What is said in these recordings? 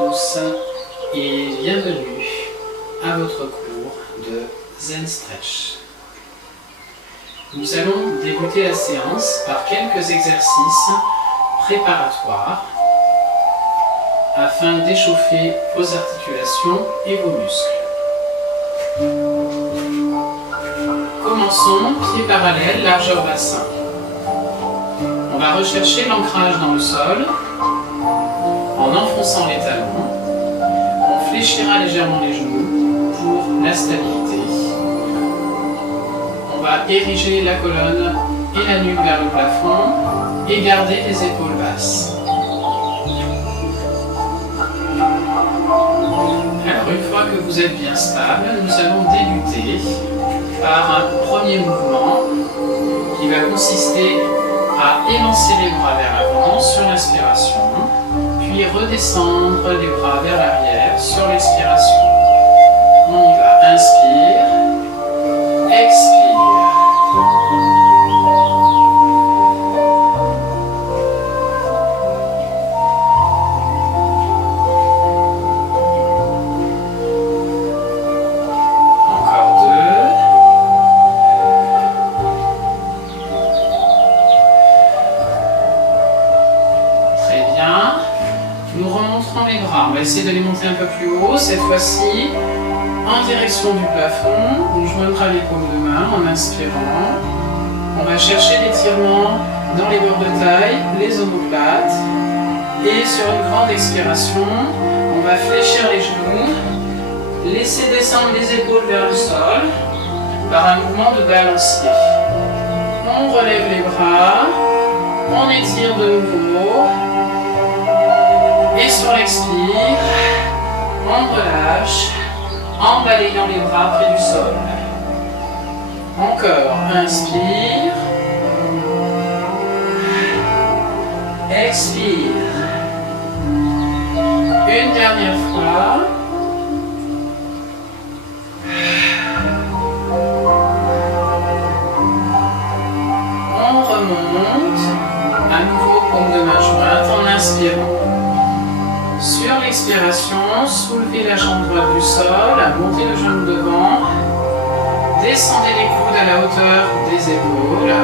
tous et bienvenue à votre cours de Zen Stretch. Nous allons débuter la séance par quelques exercices préparatoires afin d'échauffer vos articulations et vos muscles. Commençons, pieds parallèles, largeur bassin. On va rechercher l'ancrage dans le sol en enfonçant les talons. On fléchira légèrement les genoux pour la stabilité. On va ériger la colonne et la nuque vers le plafond et garder les épaules basses. Alors une fois que vous êtes bien stable, nous allons débuter par un premier mouvement qui va consister à élancer les bras vers l'avant sur l'inspiration, puis redescendre les bras vers l'arrière sur l'expiration. On y va. Inspire, expire. Encore deux. Très bien. Nous remonterons les bras. On va essayer de les monter un peu plus haut. Cette fois-ci, en direction du plafond. On joindra les paumes de main en inspirant. On va chercher l'étirement dans les bords de taille, les omoplates. Et sur une grande expiration, on va fléchir les genoux, laisser descendre les épaules vers le sol par un mouvement de balancier. On relève les bras, on étire de nouveau. Et sur l'expire, on relâche en balayant les bras près du sol. Encore, inspire, expire. Une dernière fois. On remonte, à nouveau paume de main jointe en inspirant. Sur l'expiration, soulevez la jambe droite du sol, montez le genou devant, descendez les coudes à la hauteur des épaules.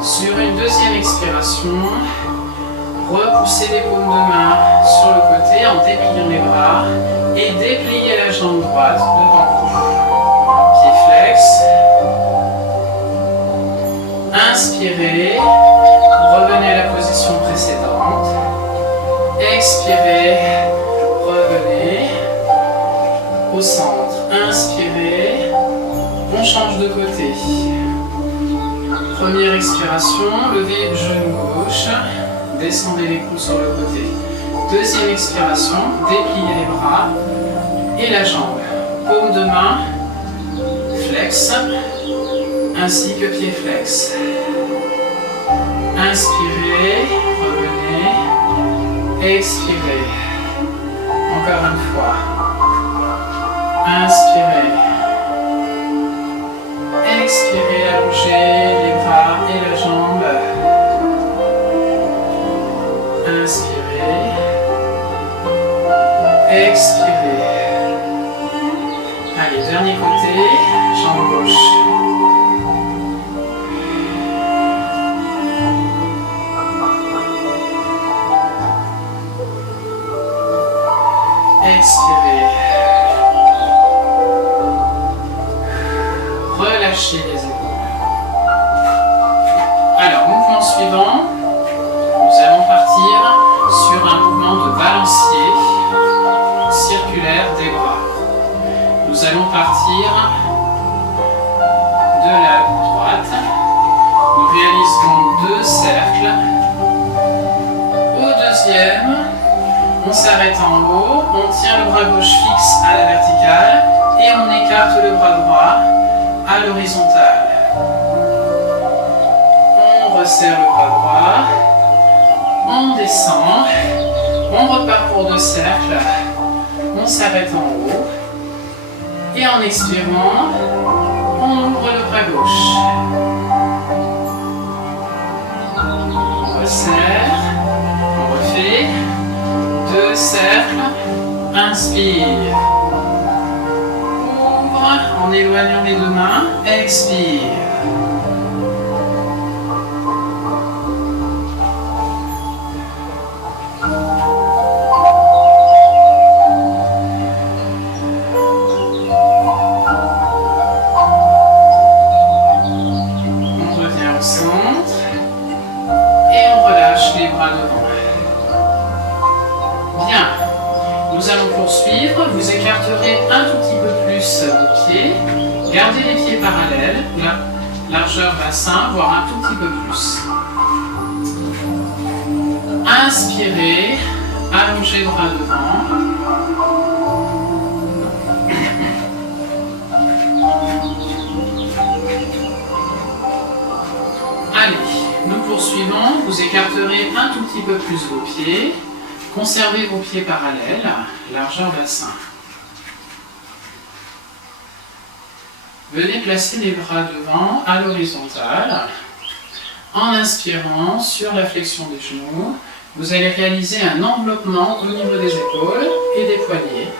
Sur une deuxième expiration, repoussez les paumes de main sur le côté en dépliant les bras et dépliez la jambe droite devant vous. Pied flex. Inspirez, revenez à la position précédente. Expirez, revenez au centre. Inspirez, on change de côté. Première expiration, levez le genou gauche, descendez les coudes sur le côté. Deuxième expiration, dépliez les bras et la jambe. Paume de main, flex, ainsi que pied flex. Inspirez, revenez. Expirez. Encore une fois. Inspirez. Expirez, allongez les bras et la jambe. Inspirez. Expirez. Allez, dernier côté, jambe gauche. Expirez. Relâchez les épaules. Alors, mouvement suivant, nous allons partir sur un mouvement de balancier circulaire des bras. Nous allons partir de la droite. Nous réalisons deux cercles. Au deuxième, on s'arrête en haut, on tient le bras gauche fixe à la verticale et on écarte le bras droit à l'horizontale. On resserre le bras droit, on descend, on repart pour deux cercles, on s'arrête en haut et en expirant, on ouvre le bras gauche. On resserre, on refait. Inspire. Ouvre en éloignant les deux mains. Expire. Vous écarterez un tout petit peu plus vos pieds. Gardez les pieds parallèles, la largeur bassin, voire un tout petit peu plus. Inspirez, allongez bras devant. Allez, nous poursuivons. Vous écarterez un tout petit peu plus vos pieds. Conservez vos pieds parallèles, largeur bassin. Venez placer les bras devant à l'horizontale. En inspirant sur la flexion des genoux, vous allez réaliser un enveloppement au niveau des épaules et des poignets.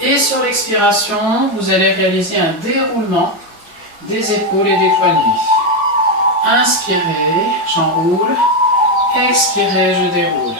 Et sur l'expiration, vous allez réaliser un déroulement des épaules et des poignets. Inspirez, j'enroule. Expirez, je déroule.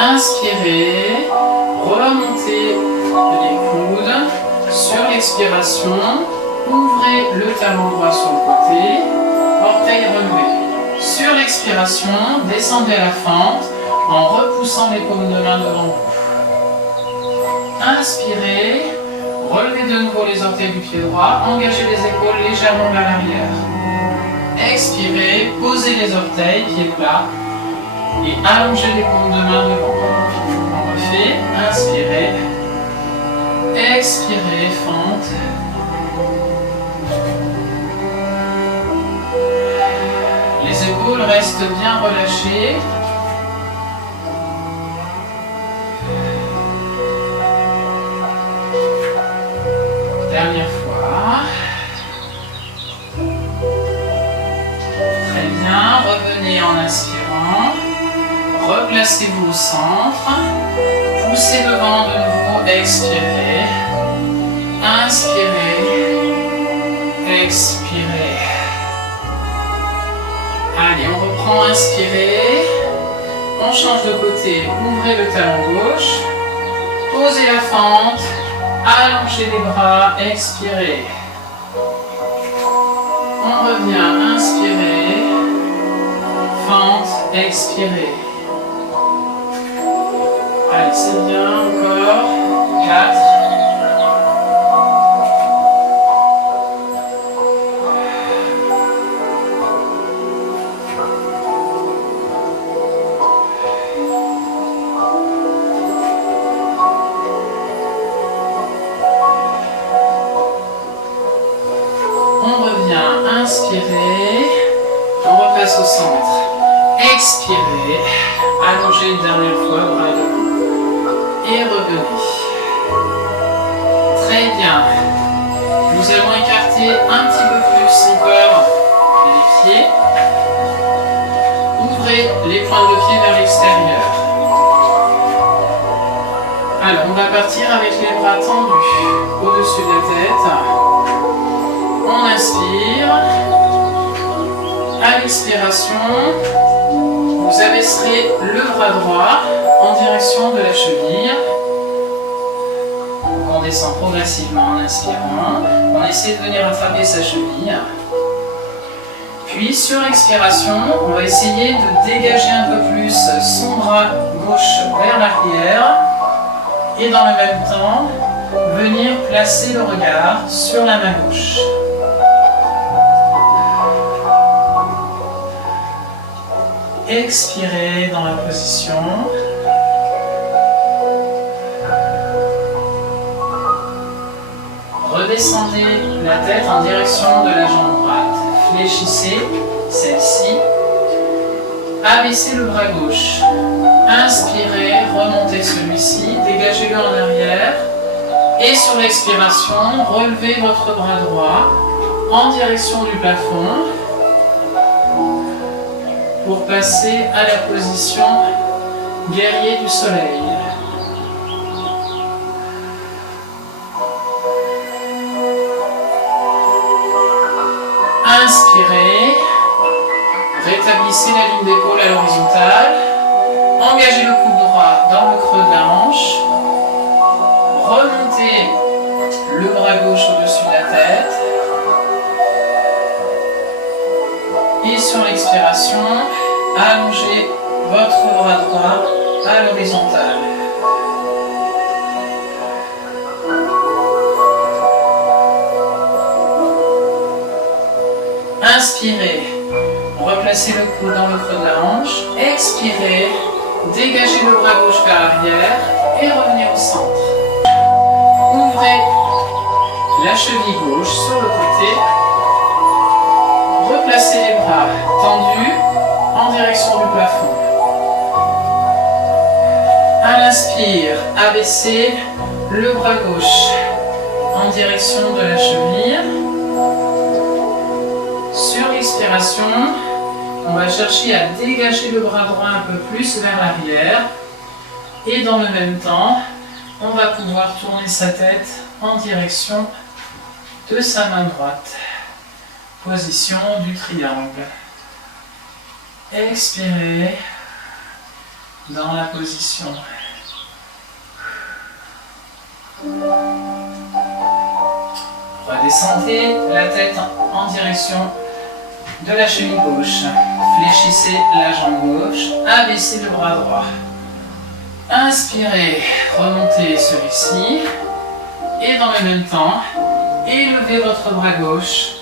Inspirez, remontez les coudes. Sur l'expiration, ouvrez le talon droit sur le côté, orteil relevé. Sur l'expiration, descendez à la fente en repoussant les paumes de main devant vous. Inspirez, relevez de nouveau les orteils du pied droit, engagez les épaules légèrement vers l'arrière. Expirez, posez les orteils, pieds plats, et allongez les paumes de main devant. On refait, inspirez, expirez, fente. Les épaules restent bien relâchées. Dernière fois. Très bien, revenez en inspirant. Replacez-vous au centre. Poussez devant de nouveau, expirez. Inspirez. Expirez. Allez, on reprend, inspirez. On change de côté, ouvrez le talon gauche. Posez la fente. Allongez les bras, expirez. On revient, inspirez. Fente, expirez. Allez, c'est bien, encore. 4. On revient, inspirez. On repasse au centre. Expirez. Allongez une dernière fois, bras devant. Et revenez. Très bien. Nous allons écarter un petit peu plus encore les pieds. Ouvrez les pointes de pied vers l'extérieur. Alors, on va partir avec les bras tendus au-dessus de la tête. On inspire. À l'expiration, vous abaisserez le bras droit en direction de la cheville. Donc on descend progressivement en inspirant. On essaie de venir attraper sa cheville. Puis sur expiration, on va essayer de dégager un peu plus son bras gauche vers l'arrière. Et dans le même temps, venir placer le regard sur la main gauche. Expirez dans la position. Redescendez la tête en direction de la jambe droite. Fléchissez celle-ci. Abaissez le bras gauche. Inspirez, remontez celui-ci, dégagez-le en arrière. Et sur l'expiration, relevez votre bras droit en direction du plafond pour passer à la position guerrier du soleil. Inspirez, rétablissez la ligne d'épaule à l'horizontale, engagez le coude droit dans le creux de la hanche, remontez le bras gauche au-dessus de la tête et sur l'expiration, allongez votre bras droit à l'horizontale. Inspirez, replacez le coude dans le creux de la hanche. Expirez, dégagez le bras gauche vers l'arrière et revenez au centre. Ouvrez la cheville gauche sur le côté. Replacez les bras tendus en direction du plafond. À l'inspire, abaissez le bras gauche en direction de la cheville. Sur l'expiration, on va chercher à dégager le bras droit un peu plus vers l'arrière. Et dans le même temps, on va pouvoir tourner sa tête en direction de sa main droite. Position du triangle. Expirez dans la position. Redescendez la tête en direction de la cheville gauche. Fléchissez la jambe gauche. Abaissez le bras droit. Inspirez, remontez celui-ci. Et dans le même temps, élevez votre bras gauche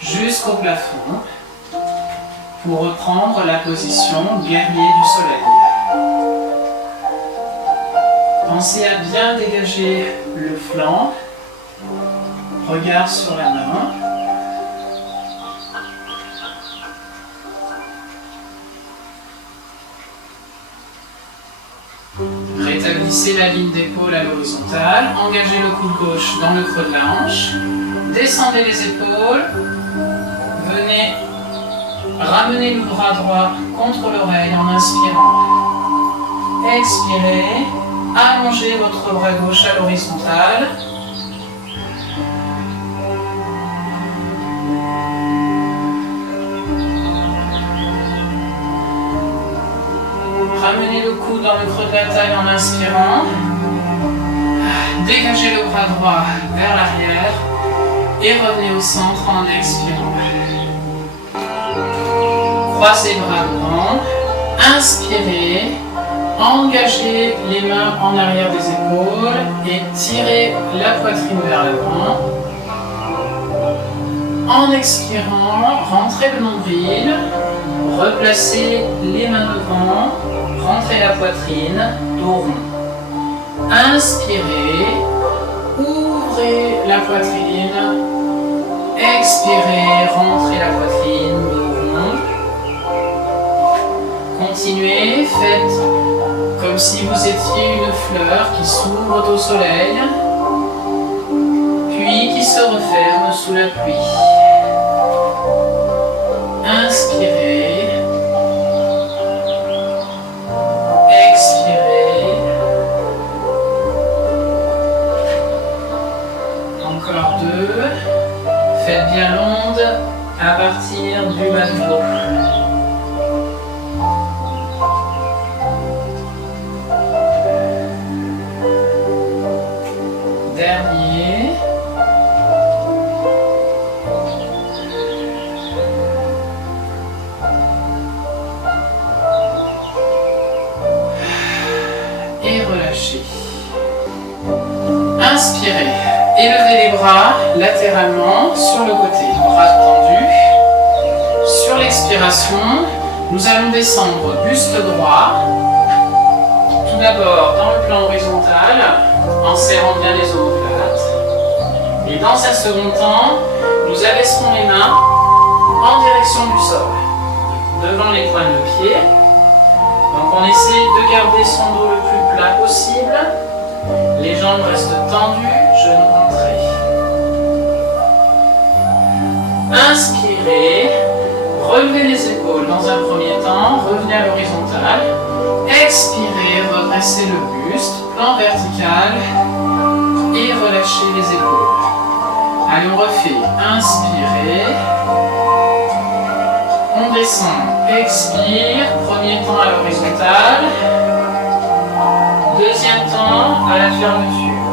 jusqu'au plafond pour reprendre la position guerrier du soleil. Pensez à bien dégager le flanc. Regard sur la main. Rétablissez la ligne d'épaule à l'horizontale. Engagez le coude gauche dans le creux de la hanche. Descendez les épaules. Venez ramener le bras droit contre l'oreille en inspirant. Expirez. Allongez votre bras gauche à l'horizontale. Ramenez le coude dans le creux de la taille en inspirant. Dégagez le bras droit vers l'arrière et revenez au centre en expirant. Croisez bras devant. Inspirez. Engagez les mains en arrière des épaules et tirez la poitrine vers l'avant. En expirant, rentrez le nombril. Replacez les mains devant. Rentrez la poitrine, dos rond. Inspirez, ouvrez la poitrine. Expirez, rentrez la poitrine, dos rond. Continuez, faites comme si vous étiez une fleur qui s'ouvre au soleil, puis qui se referme sous la pluie. Inspirez. Expirez. Encore deux. Faites bien l'onde à partir du bas du dos. Dernier. Et relâchez. Inspirez. Élevez les bras latéralement sur le côté, bras tendus. Sur l'expiration, nous allons descendre buste droit. Tout d'abord dans le plan horizontal, en serrant bien les omoplates. Et dans un second temps, nous abaisserons les mains en direction du sol, devant les pointes de pied. Donc on essaie de garder son dos le plus plat possible. Les jambes restent tendues, genoux rentrés. Inspirez, relevez les épaules dans un premier temps, revenez à l'horizontale. Expirez, redressez le buste, plan vertical et relâchez les épaules. Allez, on refait. Inspirez. On descend. Expire. Premier temps à l'horizontale. Deuxième temps à la fermeture.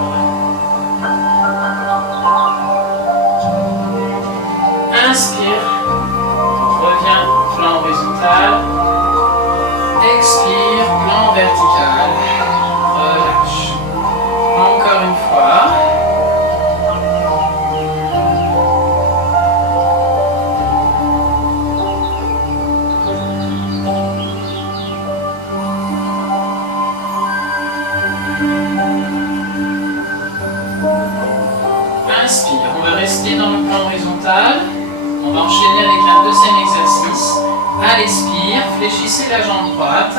Inspire. Reviens. Plan horizontal. Expire. Plan vertical. Relâche. Encore une fois. Inspire, on va rester dans le plan horizontal. On va enchaîner avec un deuxième exercice. À l'expire, fléchissez la jambe droite.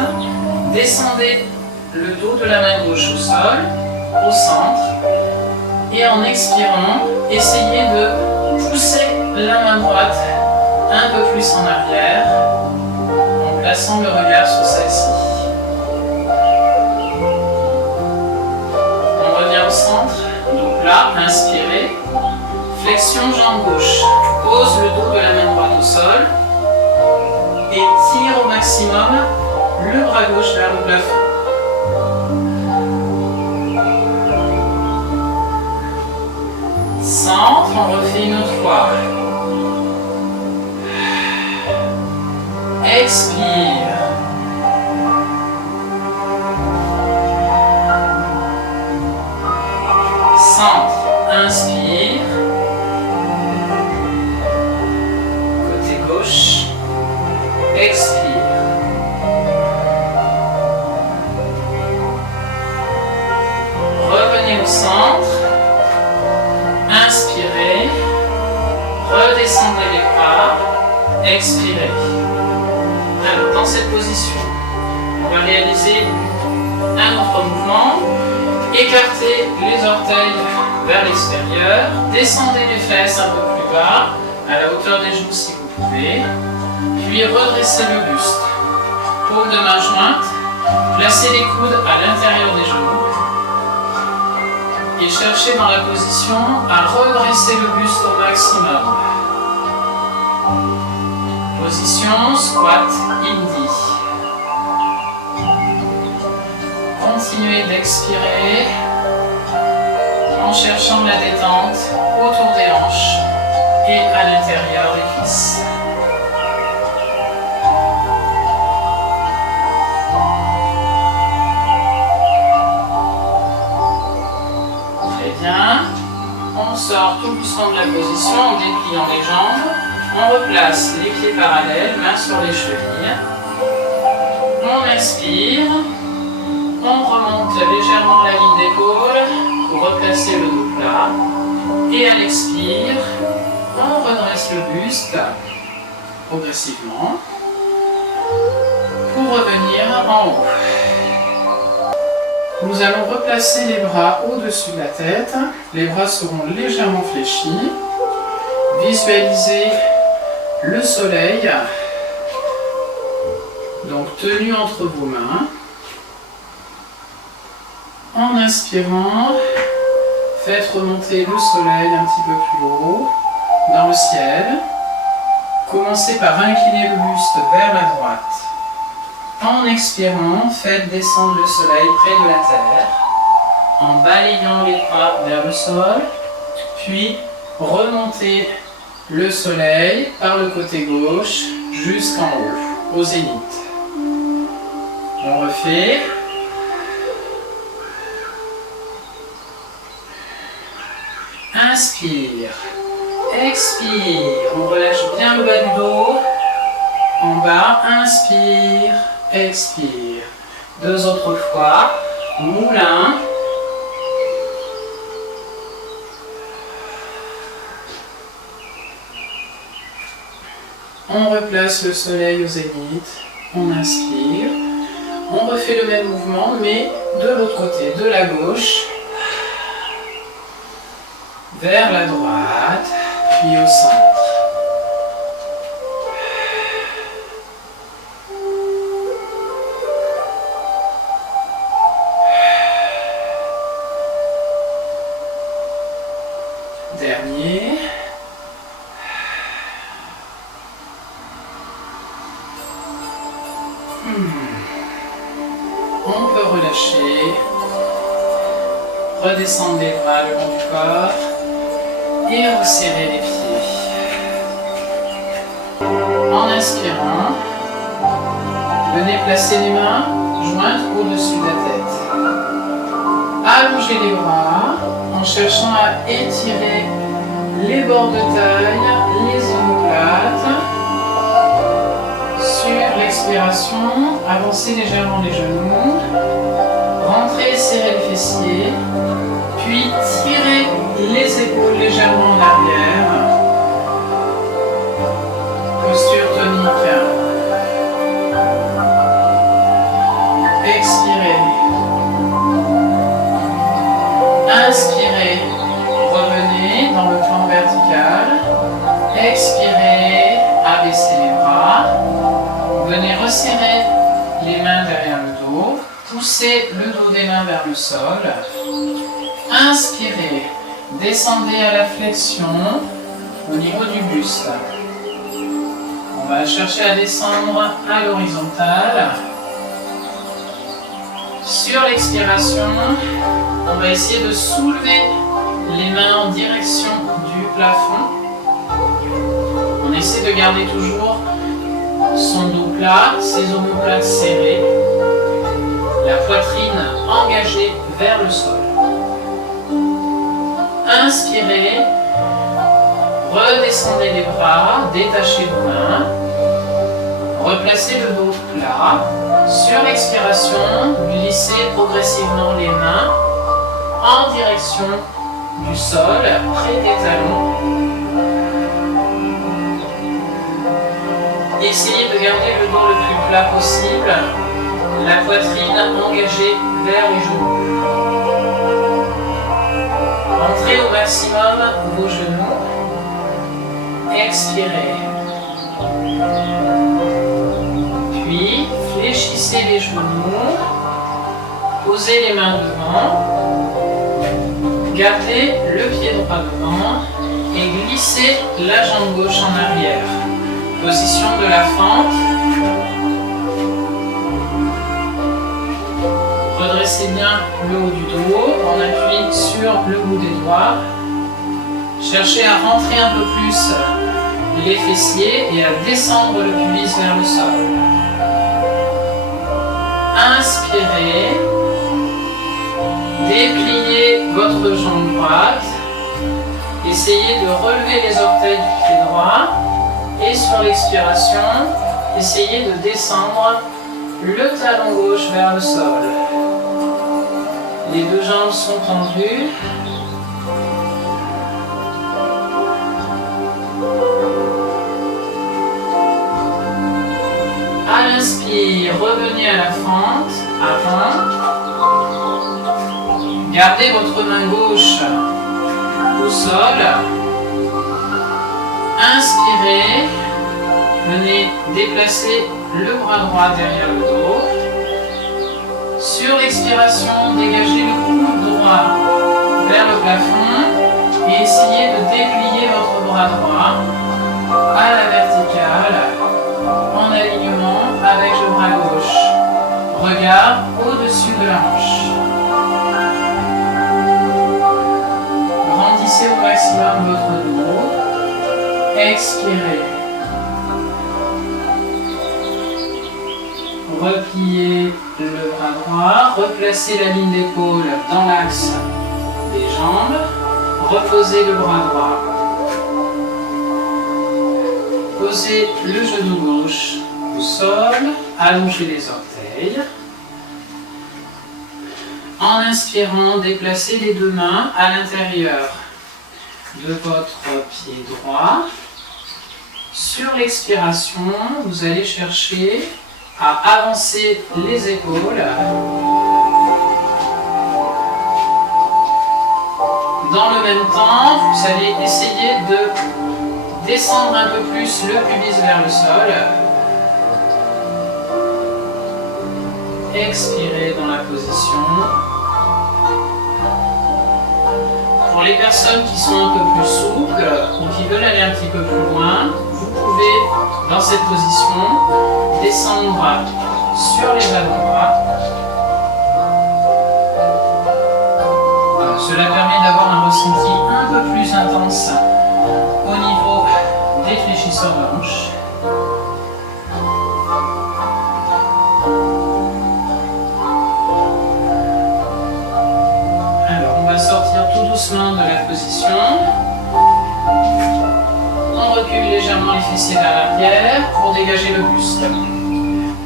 Descendez le dos de la main gauche au sol, au centre. Et en expirant, essayez de pousser la main droite un peu plus en arrière, en plaçant le regard sur celle-ci. On revient au centre. Donc là, inspirez. Flexion jambe gauche. Pose le dos de la main droite au sol. Et tire au maximum le bras gauche vers le plafond. Centre, on refait une autre fois. Expire. Centre, inspire. Côté gauche, expire. Revenez au centre. Inspirez. Redescendez les bras. Expirez. Alors, dans cette position, on va réaliser un autre mouvement. Écartez les orteils vers l'extérieur. Descendez les fesses un peu plus bas, à la hauteur des genoux si vous pouvez. Puis redressez le buste. Paume de main jointe. Placez les coudes à l'intérieur des genoux. Et cherchez dans la position à redresser le buste au maximum. Position squat indie. Continuez d'expirer en cherchant la détente autour des hanches et à l'intérieur des cuisses. Très bien. On sort tout doucement de la position en dépliant les jambes. On replace les pieds parallèles, mains sur les chevilles. On inspire. On remonte légèrement la ligne d'épaule pour replacer le dos plat. Et à l'expire, on redresse le buste progressivement pour revenir en haut. Nous allons replacer les bras au-dessus de la tête. Les bras seront légèrement fléchis. Visualisez le soleil, donc tenu entre vos mains. En inspirant, faites remonter le soleil un petit peu plus haut dans le ciel. Commencez par incliner le buste vers la droite. En expirant, faites descendre le soleil près de la terre en balayant les bras vers le sol, puis remontez le soleil par le côté gauche jusqu'en haut, au zénith. On refait. Inspire, expire, on relâche bien le bas du dos, en bas, inspire, expire. Deux autres fois, moulin. On replace le soleil au zénith. On inspire. On refait le même mouvement, mais de l'autre côté, de la gauche vers la droite, puis au centre. Dernier. On peut relâcher. Redescendre les bras le long du corps. Et resserrer les pieds. En inspirant, venez placer les mains jointes au-dessus de la tête. Allongez les bras en cherchant à étirer les bords de taille, les omoplates. Sur l'expiration, avancez légèrement les genoux. Rentrez, serrez les fessiers. Puis tirez les épaules légèrement en arrière. Posture tonique. Expirez. Inspirez. Revenez dans le plan vertical. Expirez. Abaissez les bras. Venez resserrer les mains derrière le dos. Poussez le dos des mains vers le sol. Inspirez, descendez à la flexion au niveau du buste. On va chercher à descendre à l'horizontale. Sur l'expiration, on va essayer de soulever les mains en direction du plafond. On essaie de garder toujours son dos plat, ses omoplates serrées, la poitrine engagée vers le sol. Inspirez, redescendez les bras, détachez vos mains, replacez le dos plat. Sur l'expiration, glissez progressivement les mains en direction du sol, près des talons. Essayez de garder le dos le plus plat possible, la poitrine engagée vers les genoux. Rentrez au maximum vos genoux. Expirez. Puis, fléchissez les genoux. Posez les mains devant. Gardez le pied droit devant. Et glissez la jambe gauche en arrière. Position de la fente. Redressez bien le haut du dos, on appuie sur le bout des doigts. Cherchez à rentrer un peu plus les fessiers et à descendre le pubis vers le sol. Inspirez. Dépliez votre jambe droite. Essayez de relever les orteils du pied droit. Et sur l'expiration, essayez de descendre le talon gauche vers le sol. Les deux jambes sont tendues. À l'inspire, revenez à la fente, avant. Gardez votre main gauche au sol. Inspirez. Venez déplacer le bras droit derrière le dos. Sur l'expiration, dégagez le coude droit vers le plafond et essayez de déplier votre bras droit à la verticale en alignement avec le bras gauche. Regard au-dessus de la hanche. Grandissez au maximum votre dos. Expirez. Repliez le bras droit, replacez la ligne d'épaule dans l'axe des jambes, reposez le bras droit. Posez le genou gauche au sol, allongez les orteils. En inspirant, déplacez les deux mains à l'intérieur de votre pied droit. Sur l'expiration, vous allez chercher à avancer les épaules. Dans le même temps, vous allez essayer de descendre un peu plus le pubis vers le sol. Expirez dans la position. Pour les personnes qui sont un peu plus souples ou qui veulent aller un petit peu plus loin, vous pouvez, dans cette position, descendre sur les avant-bras. Cela permet d'avoir un ressenti un peu plus intense au niveau des fléchisseurs de hanches. Alors, on va sortir tout doucement de la position. On recule légèrement les fessiers vers l'arrière pour dégager le buste.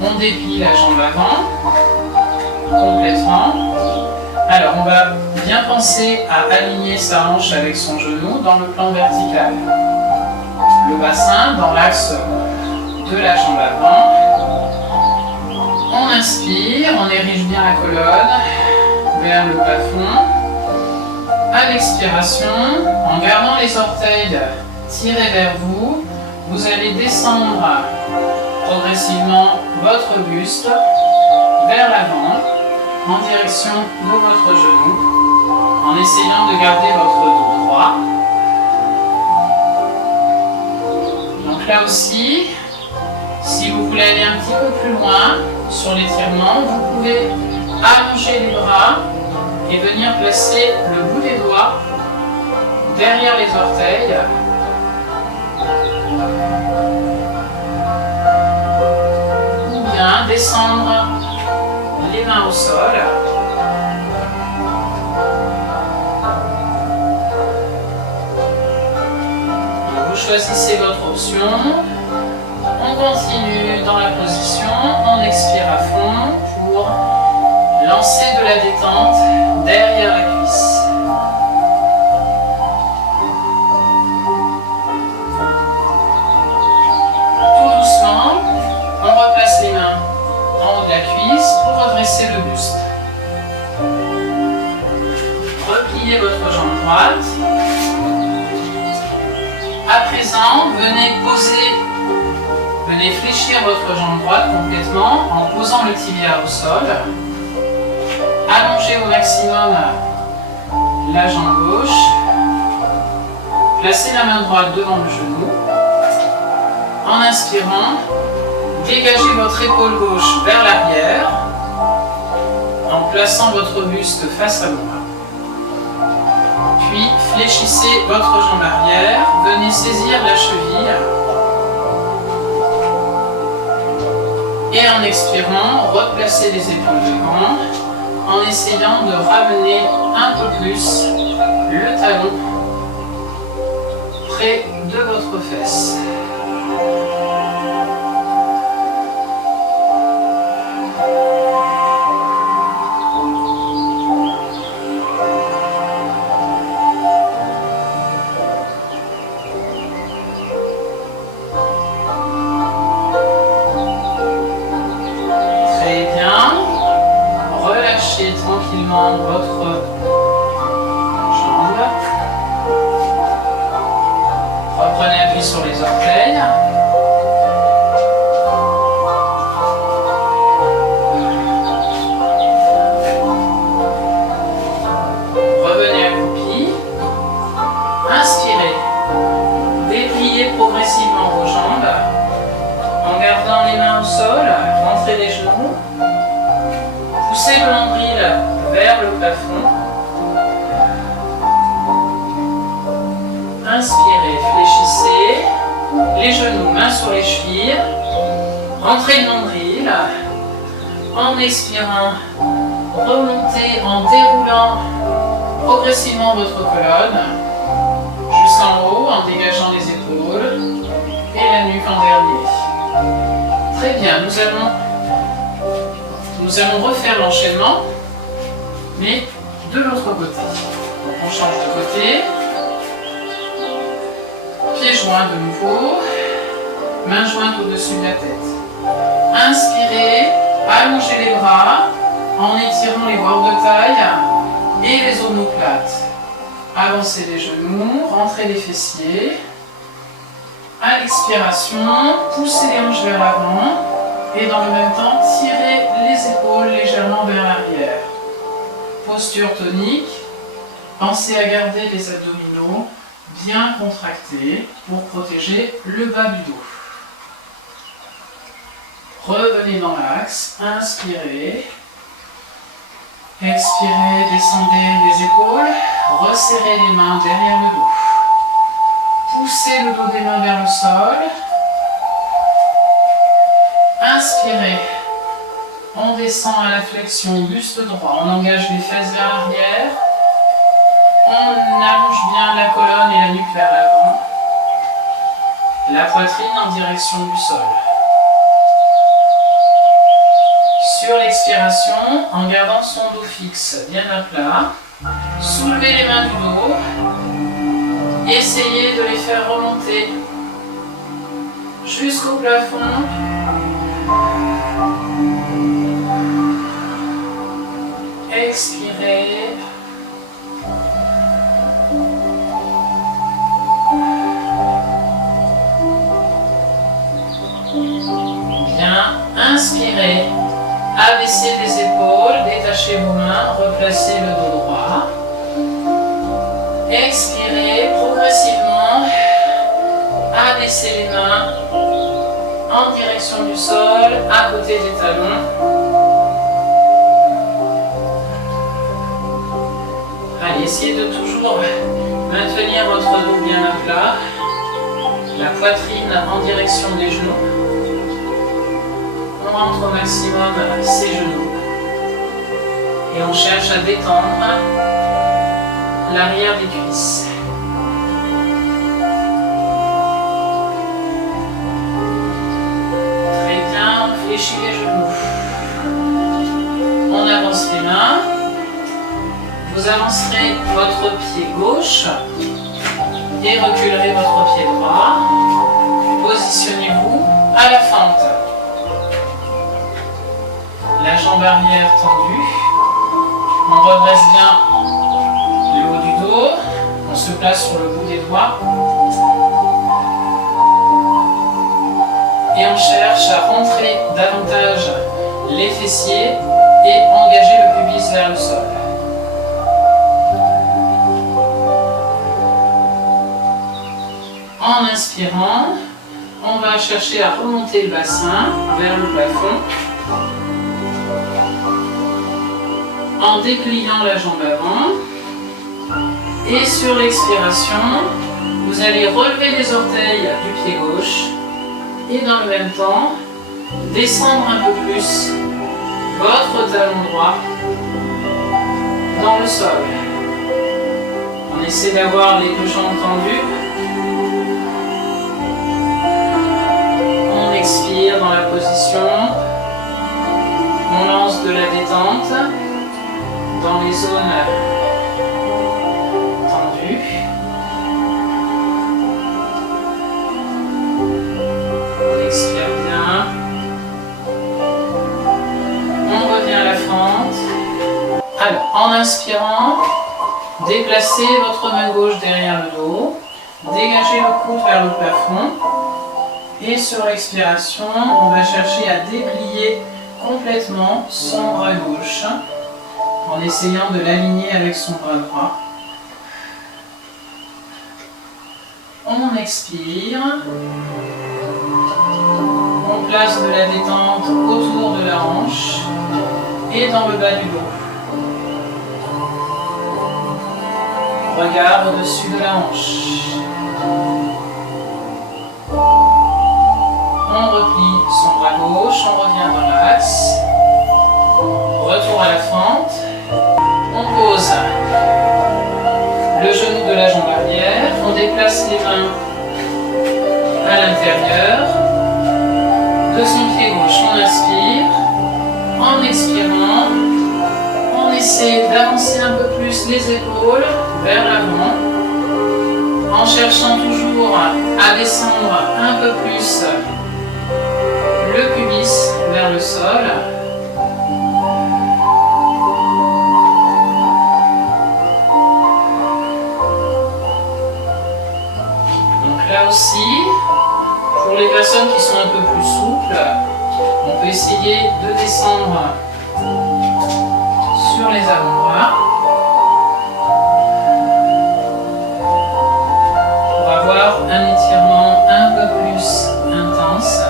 On déplie la jambe avant complètement. Alors, on va bien penser à aligner sa hanche avec son genou dans le plan vertical. Le bassin dans l'axe de la jambe avant. On inspire, on érige bien la colonne vers le plafond. À l'expiration, en gardant les orteils tirés vers vous, vous allez descendre progressivement votre buste vers l'avant en direction de votre genou, en essayant de garder votre dos droit. Donc là aussi, si vous voulez aller un petit peu plus loin sur l'étirement, vous pouvez allonger les bras et venir placer le bout des doigts derrière les orteils. Ou bien descendre les mains au sol. Donc vous choisissez votre option. On continue dans la position, on expire à fond pour lancer de la détente derrière la cuisse. Tout doucement, on replace les mains en haut de la cuisse pour redresser le buste. Repliez votre jambe droite. À présent, venez fléchir votre jambe droite complètement en posant le tibia au sol. Allongez au maximum la jambe gauche. Placez la main droite devant le genou. En inspirant, dégagez votre épaule gauche vers l'arrière en plaçant votre buste face à moi. Puis fléchissez votre jambe arrière, venez saisir la cheville. Et en expirant, replacez les épaules devant en essayant de ramener un peu plus le talon près de votre fesse. Tranquillement votre jambe. Reprenez appui sur les orteils. Revenez accroupi. Inspirez. Dépliez progressivement vos jambes en gardant les mains au sol. Rentrez les genoux. Poussez le nombril vers le plafond. Inspirez, fléchissez. Les genoux, mains sur les chevilles. Rentrez le nombril. En expirant, remontez en déroulant progressivement votre colonne jusqu'en haut en dégageant les épaules et la nuque en dernier. Très bien, nous allons refaire l'enchaînement, mais de l'autre côté. Donc on change de côté. Pieds joints de nouveau. main jointe au-dessus de la tête. Inspirez, allongez les bras en étirant les bords de taille et les omoplates. Avancez les genoux, rentrez les fessiers. À l'expiration, poussez les hanches vers l'avant et dans le même temps, tirez les épaules légèrement vers l'arrière. Posture tonique. Pensez à garder les abdominaux bien contractés pour protéger le bas du dos. Revenez dans l'axe, inspirez. Expirez, descendez les épaules, resserrez les mains derrière le dos. Poussez le dos des mains vers le sol. Inspirez. On descend à la flexion, buste droit. On engage les fesses vers l'arrière. On allonge bien la colonne et la nuque vers l'avant. La poitrine en direction du sol. Sur l'expiration, en gardant son dos fixe bien à plat, soulevez les mains du dos. Essayez de les faire remonter jusqu'au plafond. Expirez. Bien, inspirez. Abaissez les épaules, détachez vos mains, replacez le dos droit. Expirez progressivement. Abaissez les mains en direction du sol, à côté des talons. Allez, essayez de toujours maintenir votre dos bien à plat. La poitrine en direction des genoux. On rentre au maximum ses genoux. Et on cherche à détendre l'arrière des cuisses. Très bien, on fléchit les genoux. On avance les mains. Vous avancerez votre pied gauche et reculerez votre pied droit. Positionnez-vous à la fente. La jambe arrière tendue. On redresse bien le haut du dos. On se place sur le bout des doigts. Et on cherche à rentrer davantage les fessiers et engager le pubis vers le sol. En inspirant, on va chercher à remonter le bassin vers le plafond. En dépliant la jambe avant. Et sur l'expiration, vous allez relever les orteils du pied gauche. Et dans le même temps, descendre un peu plus votre talon droit dans le sol. On essaie d'avoir les deux jambes tendues. On expire dans la position. On lance de la détente dans les zones tendues. On expire bien. On revient à la fente. Alors, en inspirant, déplacez votre main gauche derrière le dos. Dégagez le coude vers le plafond. Et sur l'expiration, on va chercher à déplier complètement son bras gauche en essayant de l'aligner avec son bras droit. On expire. On place de la détente autour de la hanche et dans le bas du dos. Regard au-dessus de la hanche. On replie son bras gauche, on revient dans l'axe. Retour à la fente. On pose le genou de la jambe arrière. On déplace les mains à l'intérieur de son pied gauche. On inspire. En expirant, on essaie d'avancer un peu plus les épaules vers l'avant. En cherchant toujours à descendre un peu plus cuisses vers le sol. Donc là aussi, pour les personnes qui sont un peu plus souples, on peut essayer de descendre sur les avant-bras pour avoir un étirement un peu plus intense.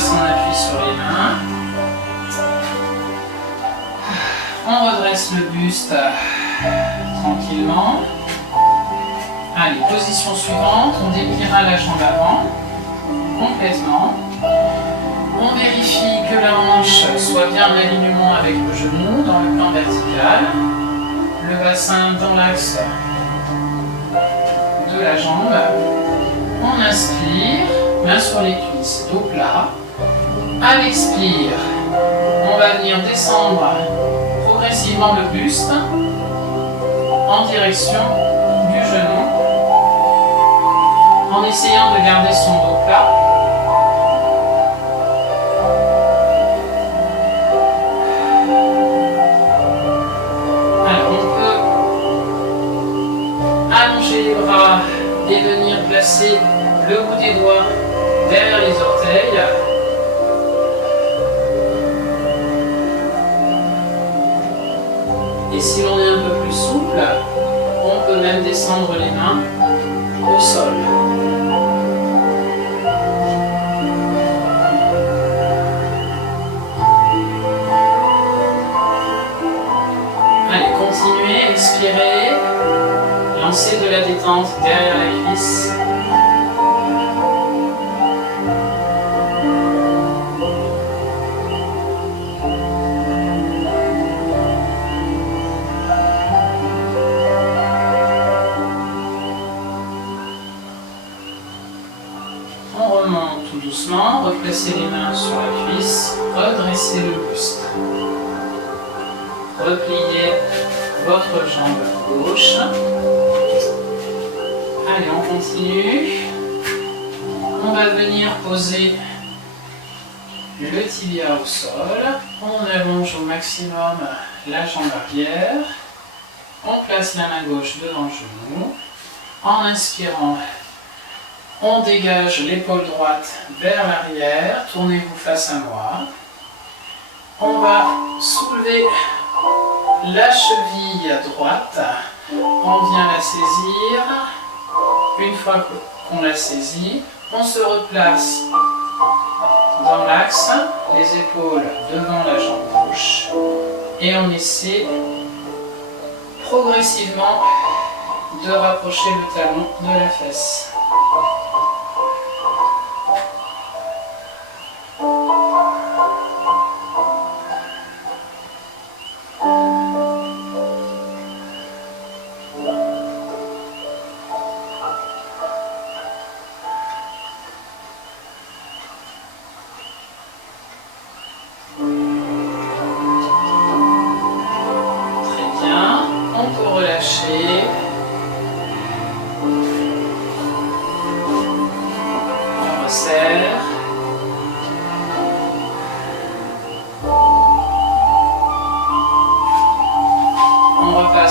On appuie sur les mains, on redresse le buste tranquillement. Allez, position suivante, on dépliera la jambe avant complètement. On vérifie que la hanche soit bien en alignement avec le genou dans le plan vertical, le bassin dans l'axe de la jambe. On inspire, main sur les cuisses, dos plat. À l'expire, on va venir descendre progressivement le buste en direction du genou en essayant de garder son dos plat. Alors on peut allonger les bras et venir placer le bout des doigts derrière les orteils. Et si l'on est un peu plus souple, on peut même descendre les mains au sol. Allez, continuez, expirez, lancez de la détente derrière la cuisse. Tout doucement, replacez les mains sur la cuisse, redressez le buste. Repliez votre jambe gauche. Allez, on continue. On va venir poser le tibia au sol. On allonge au maximum la jambe arrière. On place la main gauche devant le genou. En inspirant, on dégage l'épaule droite vers l'arrière, tournez-vous face à moi. On va soulever la cheville droite, on vient la saisir. Une fois qu'on l'a saisie, on se replace dans l'axe, les épaules devant la jambe gauche et on essaie progressivement de rapprocher le talon de la fesse.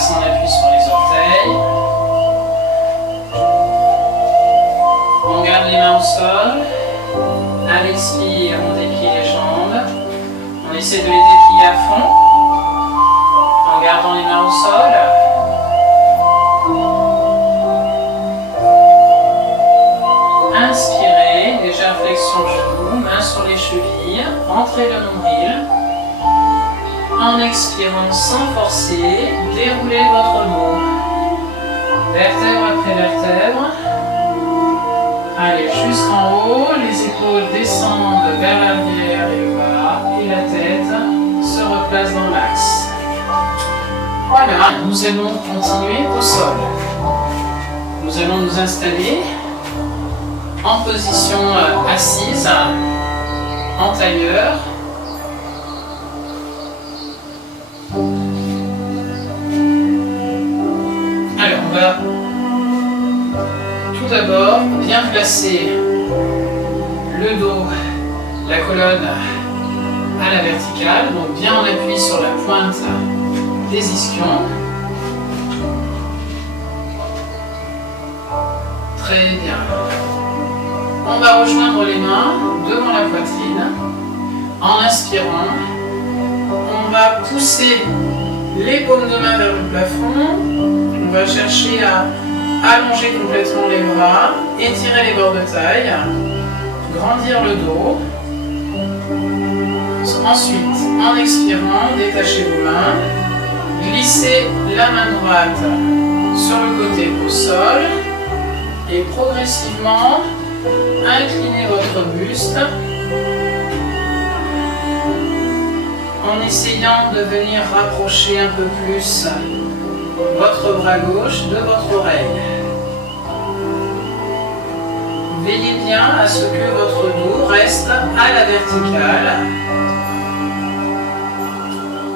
On appuie sur les orteils. On garde les mains au sol. À l'expire, on déplie les jambes. On essaie de les déplier à fond en gardant les mains au sol. Inspirez, légère flexion genou, mains sur les chevilles. Entrez le nombril. En expirant sans forcer, déroulez votre dos, vertèbre après vertèbre. Allez jusqu'en haut, les épaules descendent vers l'arrière et le bas, et la tête se replace dans l'axe. Voilà, nous allons continuer au sol. Nous allons nous installer en position assise, en tailleur. Alors on va tout d'abord bien placer le dos, la colonne à la verticale, donc bien en appui sur la pointe des ischions. Très bien. On va rejoindre les mains devant la poitrine. En inspirant, on va pousser les paumes de main vers le plafond. On va chercher à allonger complètement les bras, étirer les bords de taille, grandir le dos. Ensuite, en expirant, détachez vos mains, glissez la main droite sur le côté au sol et progressivement inclinez votre buste en essayant de venir rapprocher un peu plus votre bras gauche de votre oreille. Veillez bien à ce que votre dos reste à la verticale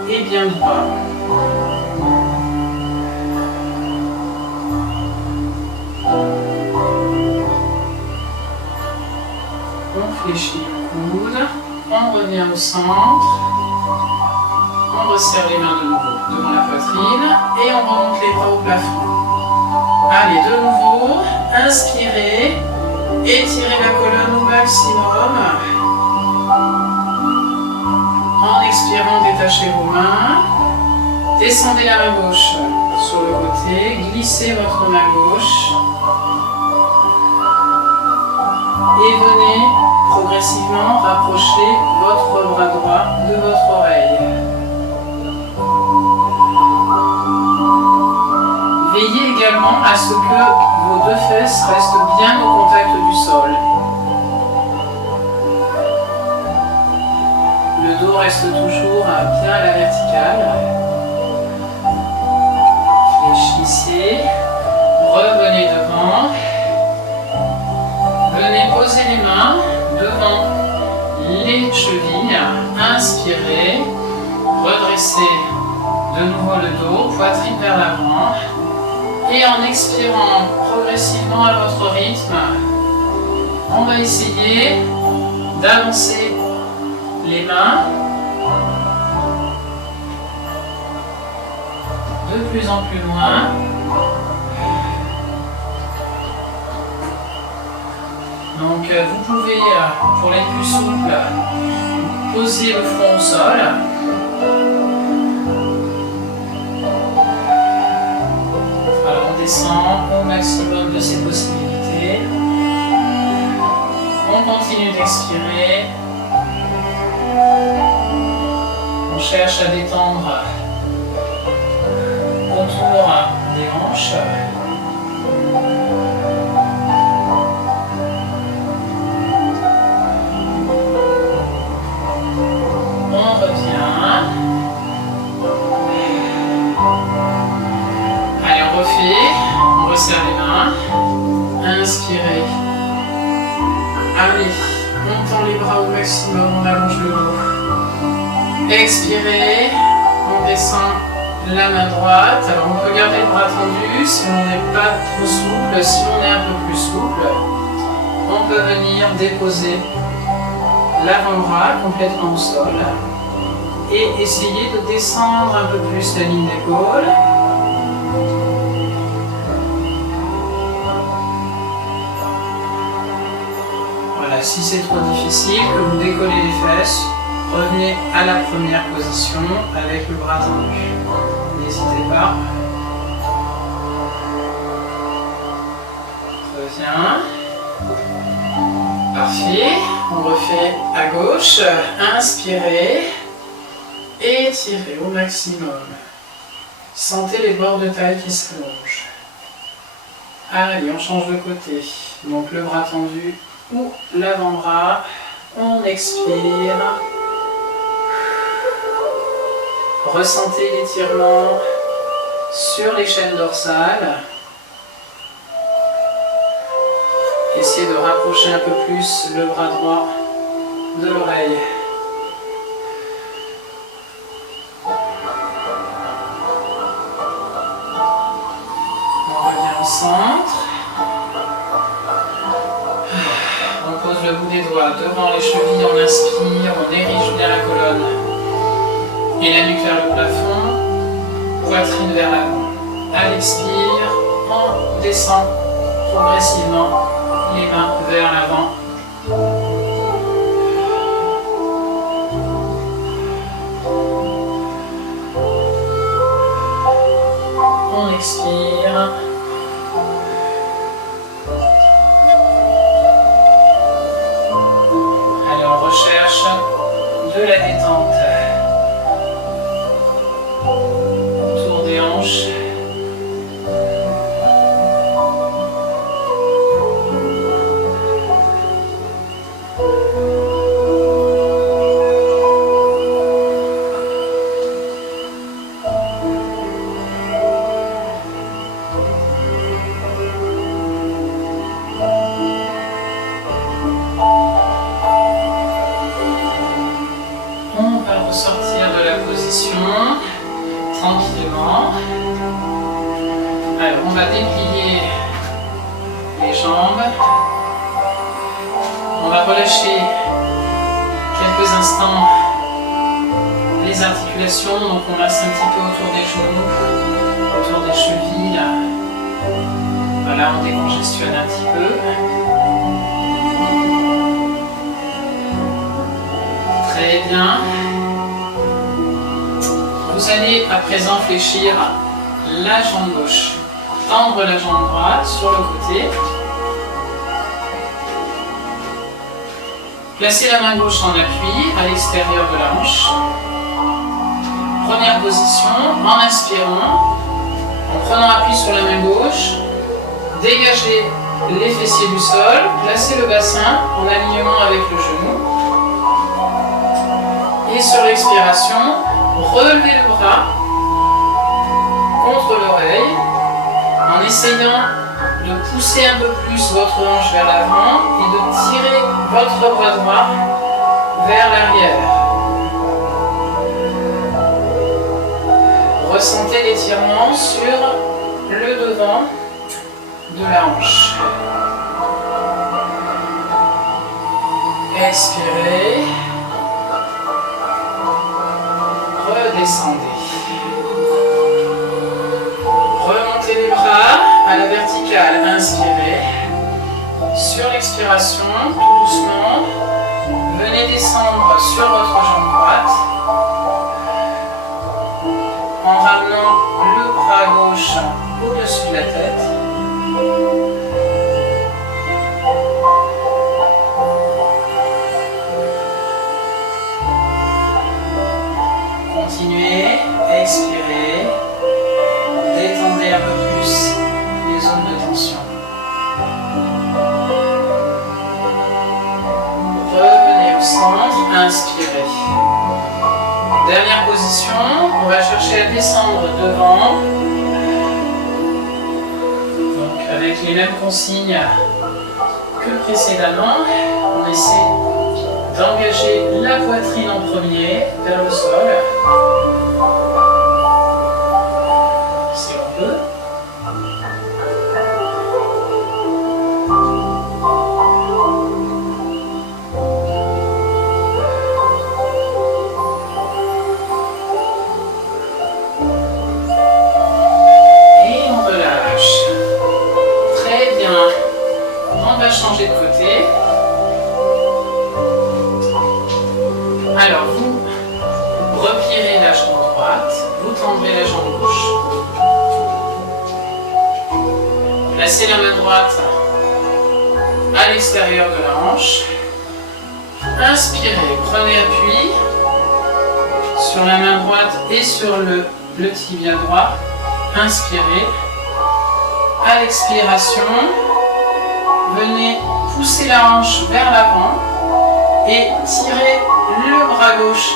et bien droit. On fléchit le coude, on revient au centre, on resserre les mains de nouveau devant la poitrine et on remonte les bras au plafond. Allez, de nouveau, inspirez, étirez la colonne au maximum. En expirant, détachez vos mains, descendez la main gauche sur le côté, glissez votre main gauche et venez progressivement rapprocher votre bras droit de votre oreille. Veillez également à ce que vos deux fesses restent bien au contact du sol. Le dos reste toujours bien à la verticale. Fléchissez, revenez devant. Venez poser les mains devant les chevilles. Inspirez, redressez de nouveau le dos, poitrine vers l'avant. Et en expirant progressivement à votre rythme, on va essayer d'avancer les mains de plus en plus loin. Donc vous pouvez, pour les plus souples, poser le front au sol. Alors on descend au maximum de ses possibilités. On continue d'expirer. On cherche à détendre autour des hanches. On revient. Allez, on refait. On resserre les mains. Inspirez. Allez, on tend les bras au maximum, on allonge le dos. Expirez, on descend la main droite. Alors on peut garder le bras tendu si on n'est pas trop souple. Si on est un peu plus souple, on peut venir déposer l'avant-bras complètement au sol et essayer de descendre un peu plus la ligne d'épaule. Voilà, si c'est trop difficile, que vous décollez les fesses, revenez à la première position avec le bras tendu. N'hésitez pas. Reviens. Parfait. On refait à gauche. Inspirez. Étirez au maximum. Sentez les bords de taille qui s'allongent. Allez, on change de côté. Donc le bras tendu ou l'avant-bras. On expire. Ressentez l'étirement sur les chaînes dorsales. Essayez de rapprocher un peu plus le bras droit de l'oreille. On revient au centre. On pose le bout des doigts devant les chevilles, on inspire, on érige bien la colonne et la nuque vers le plafond, poitrine vers l'avant. À l'expire, on descend progressivement les mains vers l'avant. On expire. Allez, on recherche de la détente autour des hanches. Sortir de la position tranquillement. Alors on va déplier les jambes. On va relâcher quelques instants les articulations. Donc on masse un petit peu autour des genoux, autour des chevilles. Voilà, on décongestionne un petit peu. Très bien. Vous allez à présent fléchir la jambe gauche, tendre la jambe droite sur le côté. Placez la main gauche en appui à l'extérieur de la hanche. Première position, en inspirant, en prenant appui sur la main gauche, dégagez les fessiers du sol, placez le bassin en alignement avec le genou. Et sur l'expiration, relevez le bras contre l'oreille en essayant de pousser un peu plus votre hanche vers l'avant et de tirer votre bras droit vers l'arrière. Ressentez l'étirement sur le devant de la hanche. Expirez. Redescendez. Remontez les bras à la verticale. Inspirez. Sur l'expiration, tout doucement, venez descendre sur votre jambe droite en ramenant le bras gauche au-dessus de la tête. Continuez, expirez, détendez un peu plus les zones de tension. Revenez au centre, inspirez. Dernière position, on va chercher à descendre devant. Donc avec les mêmes consignes que précédemment, on essaie d'engager la poitrine en premier vers le sol. Si on peut. Et on relâche. Très bien. On va changer de côté. Alors vous replierez la jambe droite, vous tendrez la jambe gauche. Placez la main droite à l'extérieur de la hanche. Inspirez, prenez appui sur la main droite et sur le tibia droit. Inspirez. À l'expiration, venez pousser la hanche vers l'avant et tirez le bras gauche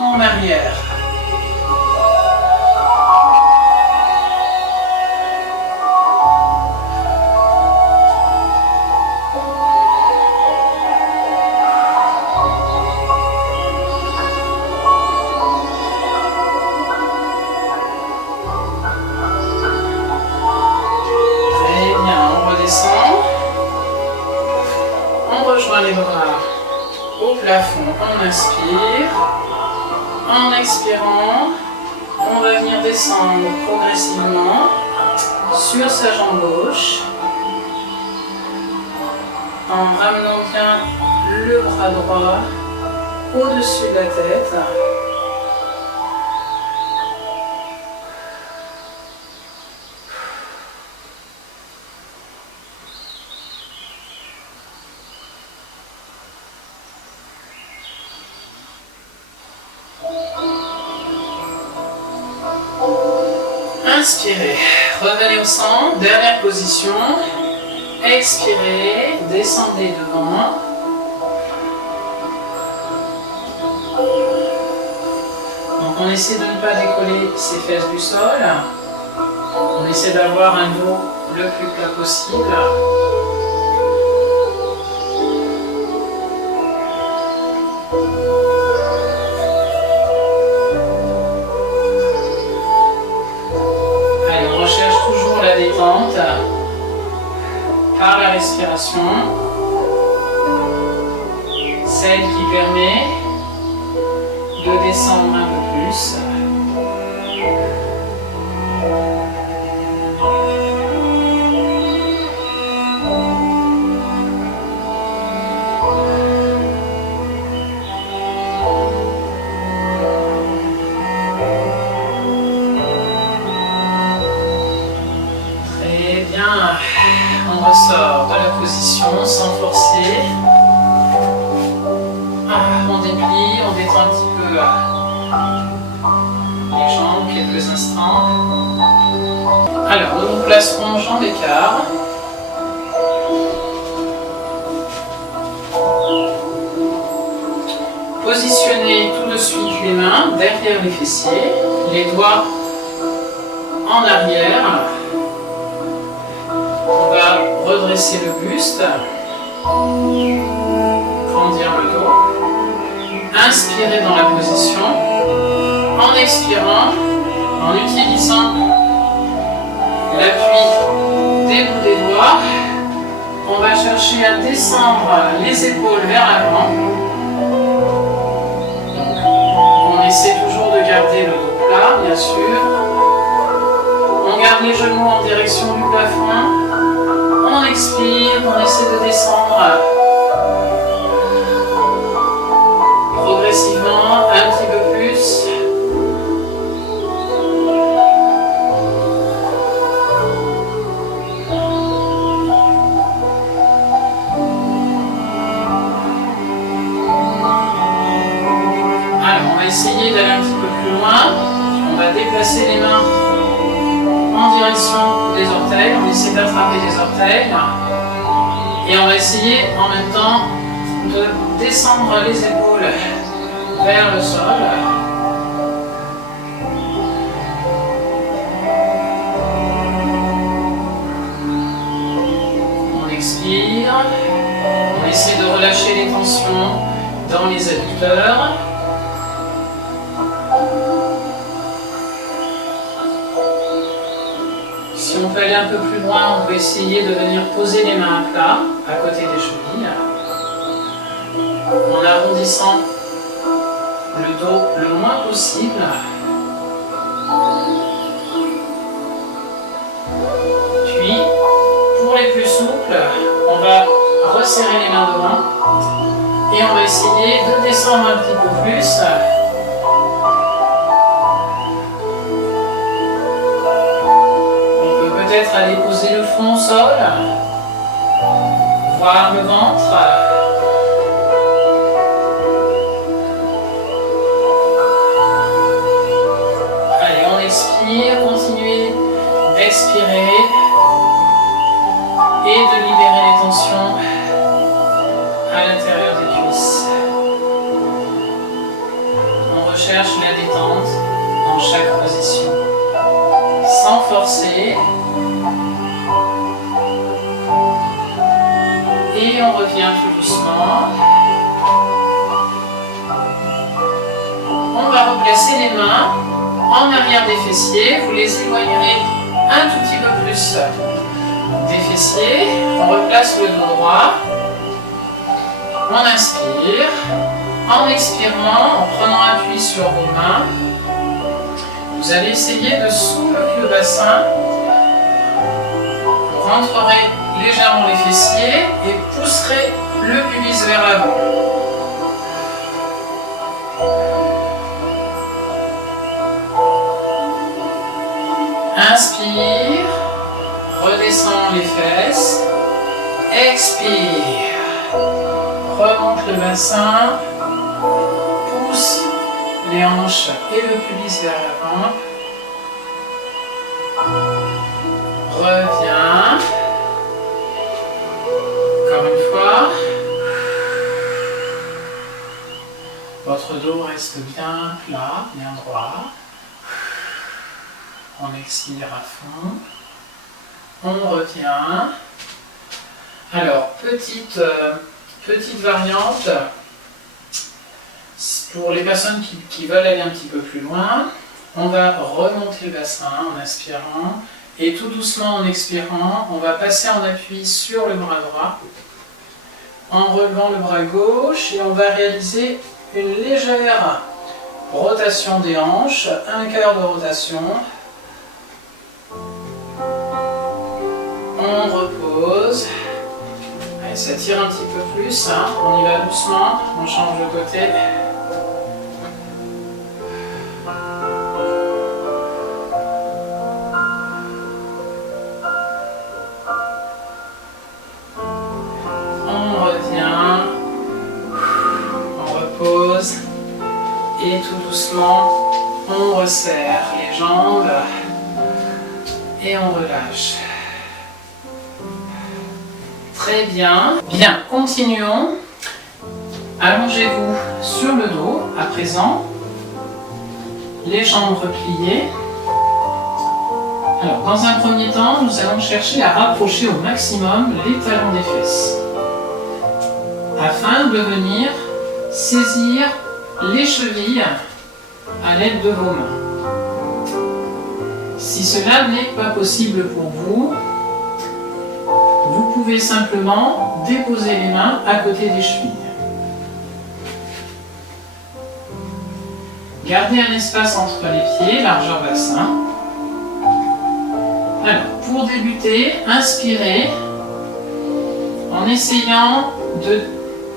en arrière. En expirant, on va venir descendre progressivement sur sa jambe gauche en ramenant bien le bras droit au-dessus de la tête. Inspirez, revenez au centre, dernière position. Expirez, descendez devant. Donc on essaie de ne pas décoller ses fesses du sol. On essaie d'avoir un dos le plus plat possible. Allez, on recherche toujours la détente par la respiration, celle qui permet de descendre un peu plus. Très bien. On ressort de la position sans forcer. On déplie, on détend un petit peu les jambes quelques instants. Alors, nous nous placerons jambes d'écart. Positionnez tout de suite les mains derrière les fessiers, les doigts en arrière. On va redresser le buste, grandir le dos. Inspirez dans la position. En expirant, en utilisant l'appui des bouts des doigts, on va chercher à descendre les épaules vers l'avant. On essaie toujours de garder le dos plat, bien sûr. On garde les genoux en direction du plafond. On expire, on essaie de descendre progressivement, un petit peu plus. Alors, on va essayer d'aller un petit peu plus loin. On va déplacer les mains en direction des orteils, on essaie d'attraper les orteils et on va essayer en même temps de descendre les épaules vers le sol. On expire, on essaie de relâcher les tensions dans les adducteurs. Si on peut aller un peu plus loin, on peut essayer de venir poser les mains à plat, à côté des chevilles, en arrondissant le dos le moins possible. Puis, pour les plus souples, on va resserrer les mains devant et on va essayer de descendre un petit peu plus. Peut-être aller poser le front au sol, voir le ventre. Allez, on expire, continuez d'expirer et de libérer les tensions à l'intérieur des cuisses. On recherche la détente dans chaque position, sans forcer. Et on revient tout doucement. On va replacer les mains en arrière des fessiers. Vous les éloignerez un tout petit peu plus des fessiers. On replace le dos droit. On inspire. En expirant, en prenant appui sur vos mains, vous allez essayer de soulever le bassin. Vous rentrerez légèrement les fessiers et pousserez le pubis vers l'avant. Inspire, redescend les fesses, expire, remonte le bassin, pousse les hanches et le pubis vers l'avant, reviens, encore une fois, votre dos reste bien plat, bien droit. On expire à fond, on revient. Alors, petite variante, pour les personnes qui veulent aller un petit peu plus loin, on va remonter le bassin en inspirant et tout doucement en expirant, on va passer en appui sur le bras droit en relevant le bras gauche et on va réaliser une légère rotation des hanches, un quart de rotation. On repose. Allez, ça tire un petit peu plus, hein. On y va doucement, on change de côté. On revient, on repose et tout doucement, on resserre les jambes et on relâche. Très bien. Bien, continuons. Allongez-vous sur le dos à présent. Les jambes repliées. Alors, dans un premier temps, nous allons chercher à rapprocher au maximum les talons des fesses afin de venir saisir les chevilles à l'aide de vos mains. Si cela n'est pas possible pour vous, vous pouvez simplement déposer les mains à côté des chevilles. Gardez un espace entre les pieds, largeur bassin. Alors, pour débuter, inspirez en essayant de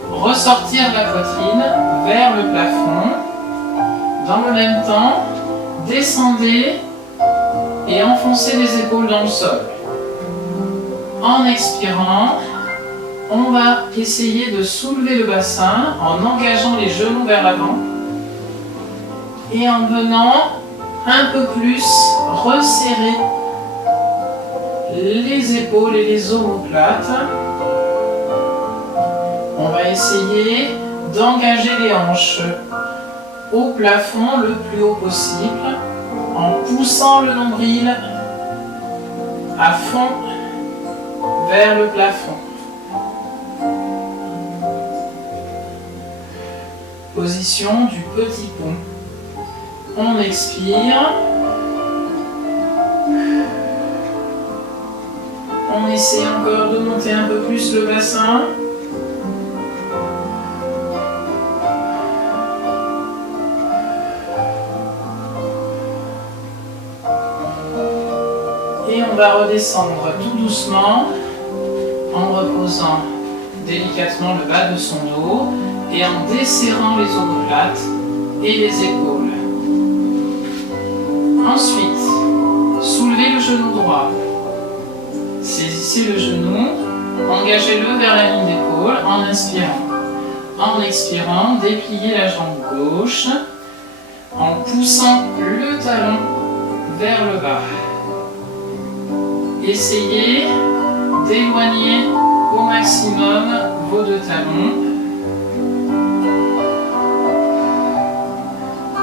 ressortir la poitrine vers le plafond. Dans le même temps, descendez et enfoncez les épaules dans le sol. En expirant, on va essayer de soulever le bassin en engageant les genoux vers l'avant et en venant un peu plus resserrer les épaules et les omoplates. On va essayer d'engager les hanches au plafond le plus haut possible en poussant le nombril à fond vers le plafond. Position du petit pont. On expire. On essaie encore de monter un peu plus le bassin. Et on va redescendre tout doucement en reposant délicatement le bas de son dos et en desserrant les omoplates et les épaules. Ensuite, soulevez le genou droit. Saisissez le genou, engagez-le vers la ligne d'épaule en inspirant. En expirant, dépliez la jambe gauche en poussant le talon vers le bas. Essayez d'éloigner au maximum vos deux talons.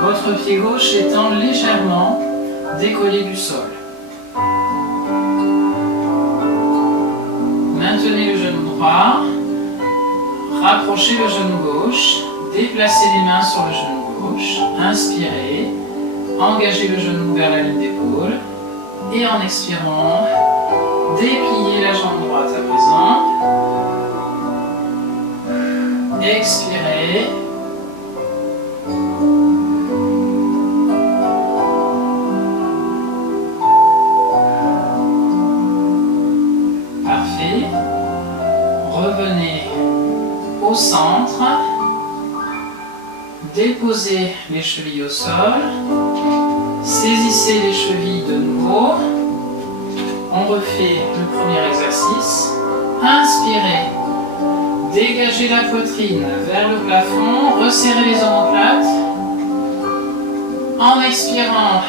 Votre pied gauche étant légèrement décollé du sol. Maintenez le genou droit, rapprochez le genou gauche, déplacez les mains sur le genou gauche, inspirez, engagez le genou vers la ligne d'épaule et en expirant, dépliez la jambe droite à présent. Expirez. déposez les chevilles au sol. Saisissez les chevilles de nouveau. On refait le premier exercice. Inspirez. Dégagez la poitrine vers le plafond. Resserrez les omoplates. En expirant,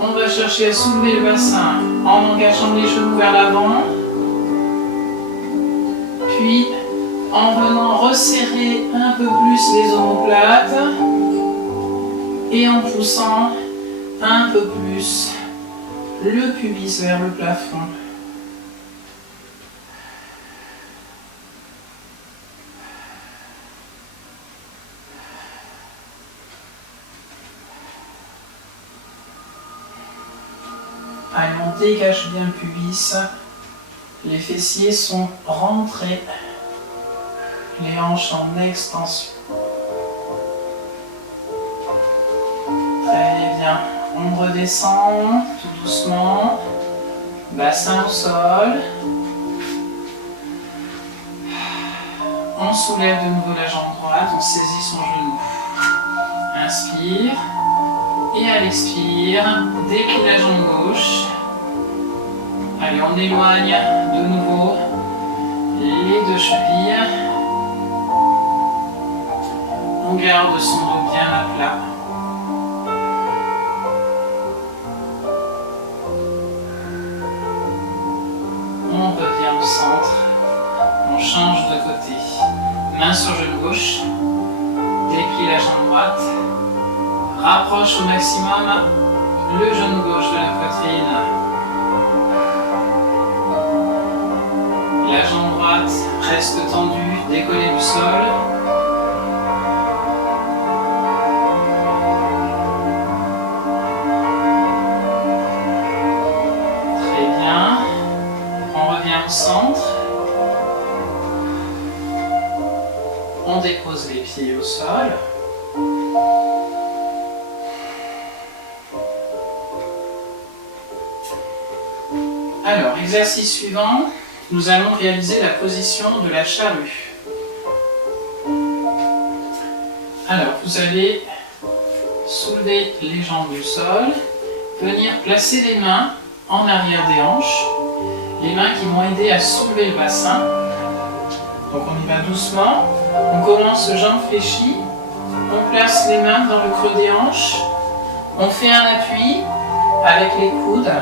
on va chercher à soulever le bassin en engageant les genoux vers l'avant. Puis, en venant resserrer un peu plus les omoplates et en poussant un peu plus le pubis vers le plafond. Allez, on dégage bien le pubis. Les fessiers sont rentrés. Les hanches en extension. Très bien. On redescend tout doucement. Bassin au sol. On soulève de nouveau la jambe droite. On saisit son genou. Inspire. Et à l'expire, déplie la jambe gauche. Allez, on éloigne de nouveau les deux chevilles. On garde son dos bien à plat. On revient au centre. On change de côté. Main sur genou gauche. Déplie la jambe droite. Rapproche au maximum le genou gauche de la poitrine. La jambe droite reste tendue, décollée du sol. Très bien. On revient au centre. On dépose les pieds au sol. Alors, exercice suivant, nous allons réaliser la position de la charrue. Alors, vous allez soulever les jambes du sol, venir placer les mains en arrière des hanches, les mains qui vont aider à soulever le bassin. Donc on y va doucement, on commence jambes fléchies, on place les mains dans le creux des hanches, on fait un appui avec les coudes.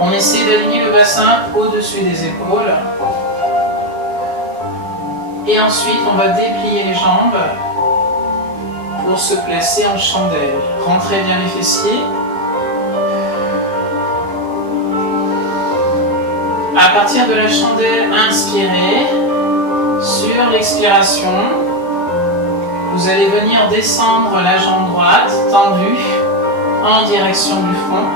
On essaie d'aligner le bassin au-dessus des épaules. Et ensuite, on va déplier les jambes pour se placer en chandelle. Rentrez bien les fessiers. À partir de la chandelle, inspirez. Sur l'expiration, vous allez venir descendre la jambe droite tendue en direction du front.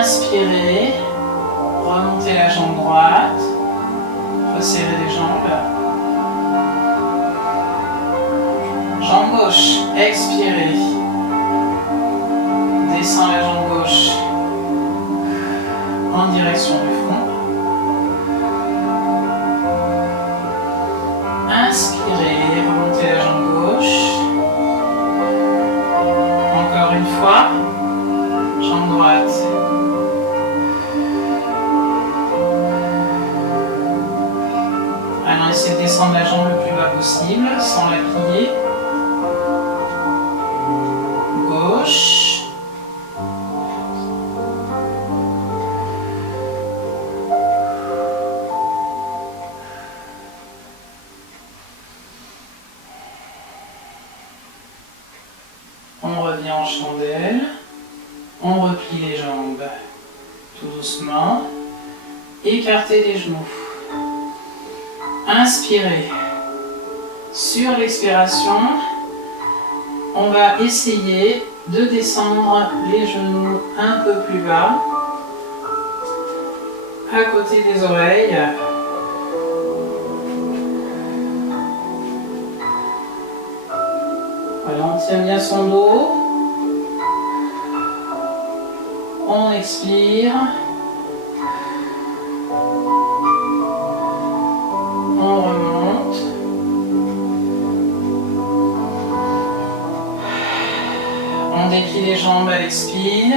Inspirez, remontez la jambe droite, resserrez les jambes. Jambe gauche, expirez. Descends la jambe gauche en direction du front. Inspirez, remontez la jambe gauche. Encore une fois, jambe droite. Alors essayez de descendre la jambe le plus bas possible sans la plier. Gauche. On revient en chandelle. On replie les jambes tout doucement. Écartez les genoux. Inspirez. Sur l'expiration, on va essayer de descendre les genoux un peu plus bas, à côté des oreilles. Voilà, on tient bien son dos. On expire. déplie les jambes à l'expire.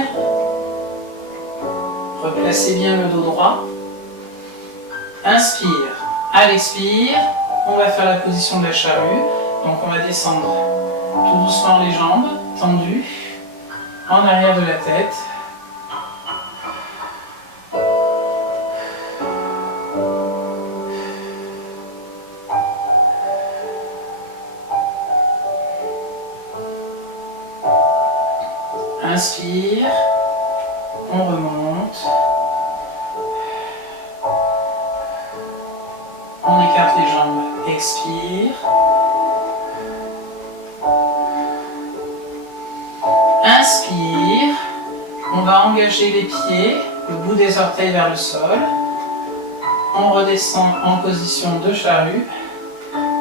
Replacez bien le dos droit. Inspire. À l'expire, on va faire la position de la charrue. Donc on va descendre tout doucement les jambes tendues en arrière de la tête. Inspire, on remonte, on écarte les jambes, expire, inspire, on va engager les pieds, le bout des orteils vers le sol, on redescend en position de charrue,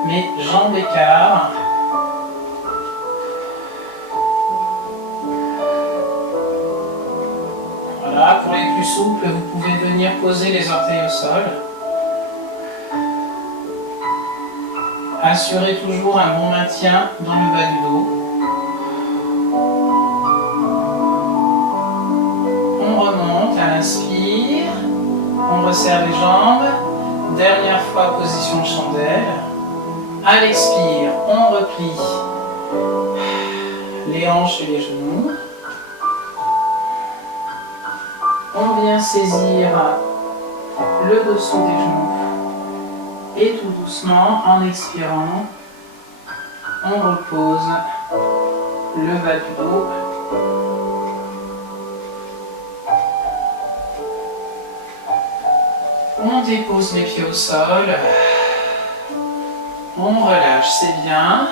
mais jambes écart. Voilà, pour les plus souples, vous pouvez venir poser les orteils au sol. Assurez toujours un bon maintien dans le bas du dos. On remonte à l'inspire, on resserre les jambes. Dernière fois, position de chandelle. À l'expire, on replie les hanches et les genoux. On vient saisir le dessous des genoux et tout doucement, en expirant, on repose le bas du dos. On dépose les pieds au sol. On relâche, c'est bien.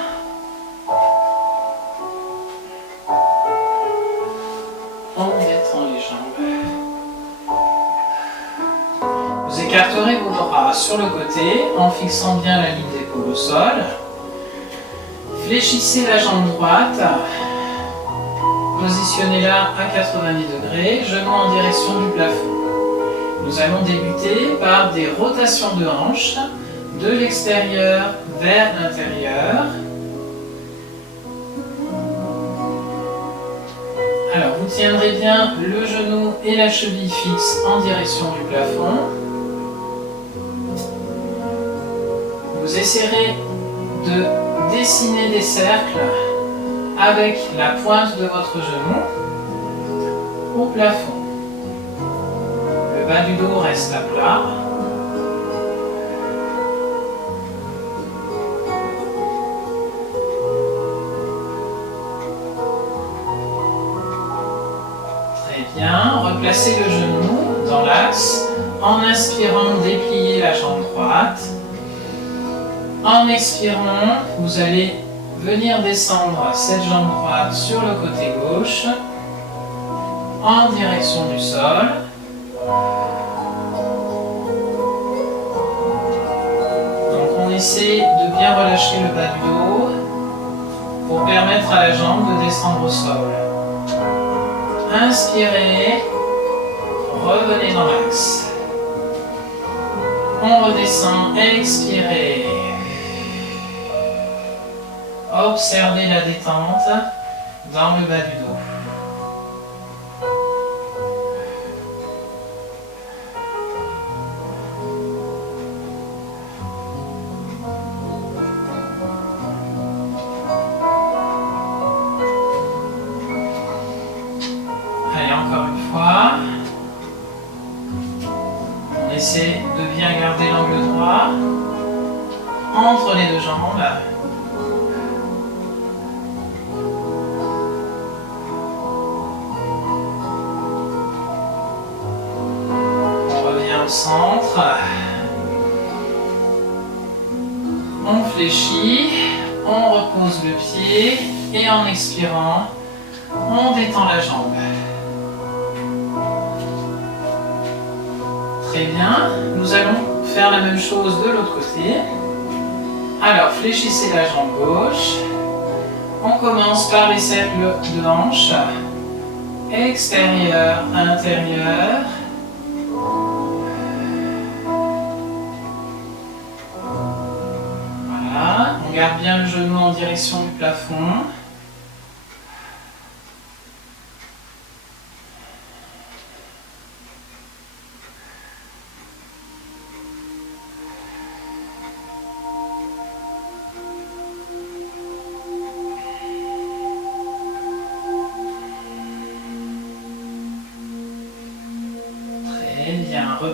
On détend les jambes. Vous écarterez vos bras sur le côté en fixant bien la ligne d'épaule au sol. Fléchissez la jambe droite. Positionnez-la à 90 degrés, genoux en direction du plafond. Nous allons débuter par des rotations de hanches de l'extérieur vers l'intérieur. Alors, vous tiendrez bien le genou et la cheville fixes en direction du plafond. Vous essaierez de dessiner des cercles avec la pointe de votre genou au plafond. Le bas du dos reste à plat. Très bien, replacez le genou dans l'axe. En inspirant, dépliez la jambe droite. En expirant, vous allez venir descendre cette jambe droite sur le côté gauche en direction du sol. Donc on essaie de bien relâcher le bas du dos pour permettre à la jambe de descendre au sol. Inspirez, revenez dans l'axe. On redescend, expirez. Observez la détente dans le bas du dos. Allez, encore une fois. On essaie de bien garder l'angle droit entre les deux jambes. Centre, on fléchit, on repose le pied et en expirant, on détend la jambe. Très bien, nous allons faire la même chose de l'autre côté. Alors fléchissez la jambe gauche, on commence par les cercles de hanches, extérieur, intérieur. On garde bien le genou en direction du plafond.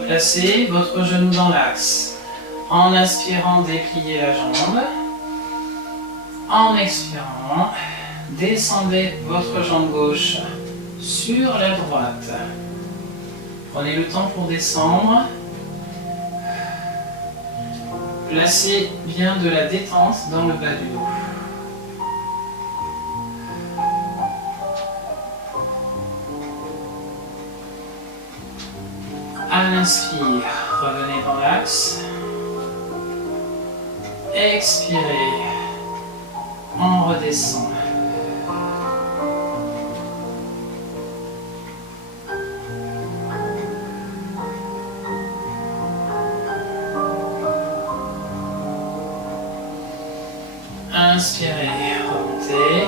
placez votre genou dans l'axe. En inspirant, dépliez la jambe. En expirant, descendez votre jambe gauche sur la droite. Prenez le temps pour descendre. Placez bien de la détente dans le bas du dos. À l'inspire, revenez dans l'axe. Expirez, on redescend. Inspirez, remontez.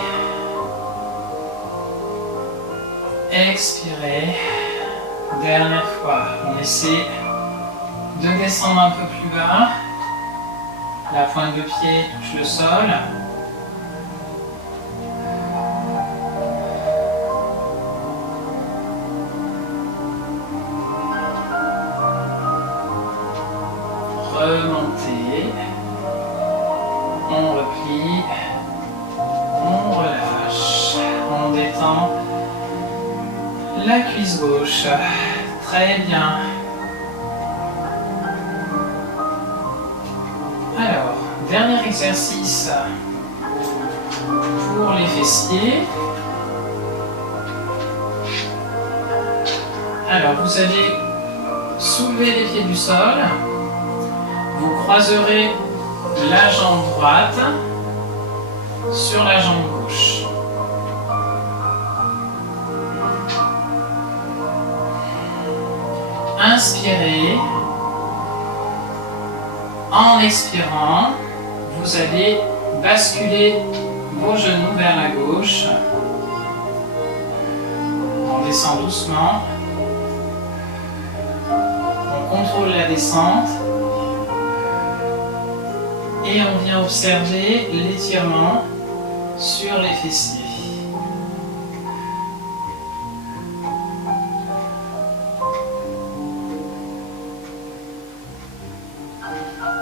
Expirez. Dernière fois, on essaie de descendre un peu plus bas. La pointe de pied touche le sol. Remontez. On replie. On relâche. On détend la cuisse gauche. Très bien. Alors, dernier exercice pour les fessiers. Alors, vous allez soulever les pieds du sol. Vous croiserez la jambe droite sur la jambe gauche. Inspirez. En expirant, vous allez basculer vos genoux vers la gauche. On descend doucement. On contrôle la descente. Et on vient observer l'étirement sur les fessiers.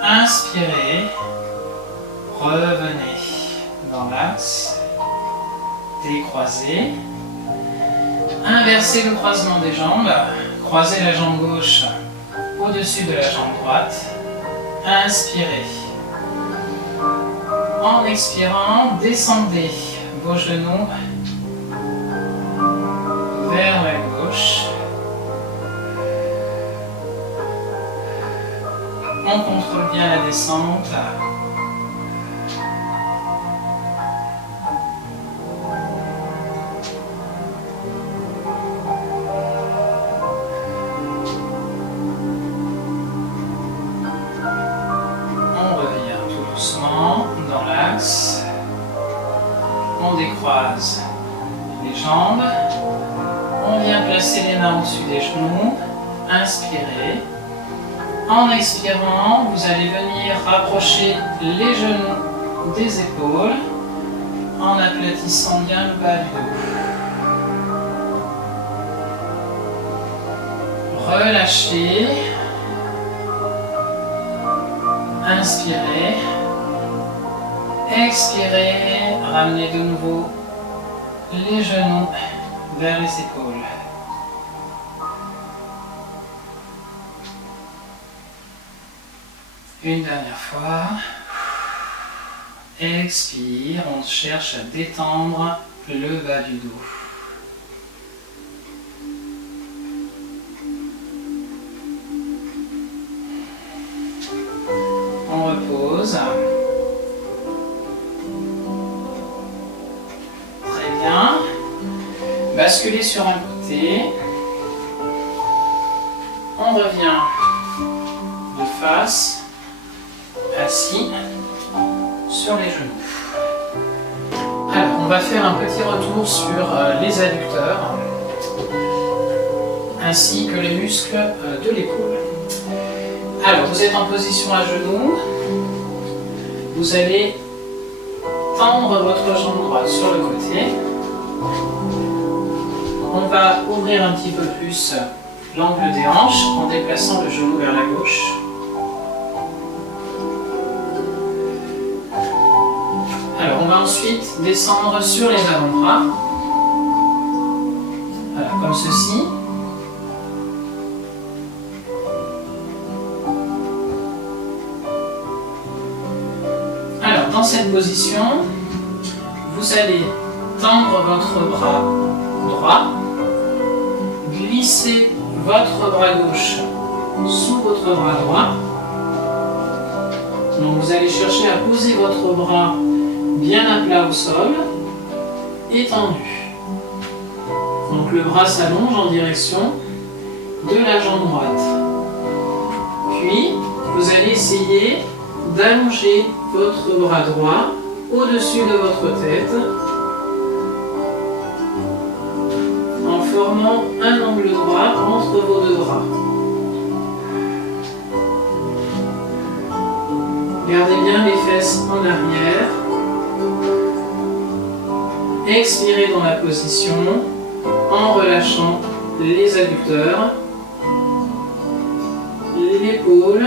Inspirez, revenez dans l'axe, décroisez, inversez le croisement des jambes, croisez la jambe gauche au-dessus de la jambe droite, inspirez. En expirant, descendez vos genoux vers la gauche. On contrôle bien la descente. On revient tout doucement dans l'axe. On décroise les jambes. On vient placer les mains au-dessus des genoux. Inspirez. En expirant, vous allez venir rapprocher les genoux des épaules en aplatissant bien le bas du dos. Relâchez. Inspirez. Expirez. Ramenez de nouveau les genoux vers les épaules. Une dernière fois. Expire, on cherche à détendre le bas du dos. On repose. Très bien. Basculez sur un côté. On revient de face. Assis sur les genoux. Alors, on va faire un petit retour sur les adducteurs ainsi que les muscles de l'épaule. Alors, vous êtes en position à genoux. Vous allez tendre votre jambe droite sur le côté. On va ouvrir un petit peu plus l'angle des hanches en déplaçant le genou vers la gauche. Alors on va ensuite descendre sur les avant-bras. Voilà, comme ceci. Alors dans cette position, vous allez tendre votre bras droit, glisser votre bras gauche sous votre bras droit. Donc vous allez chercher à poser votre bras bien à plat au sol, étendu. Donc le bras s'allonge en direction de la jambe droite. Puis vous allez essayer d'allonger votre bras droit au-dessus de votre tête en formant un angle droit entre vos deux bras. Gardez bien les fesses en arrière. Expirez dans la position en relâchant les adducteurs, l'épaule,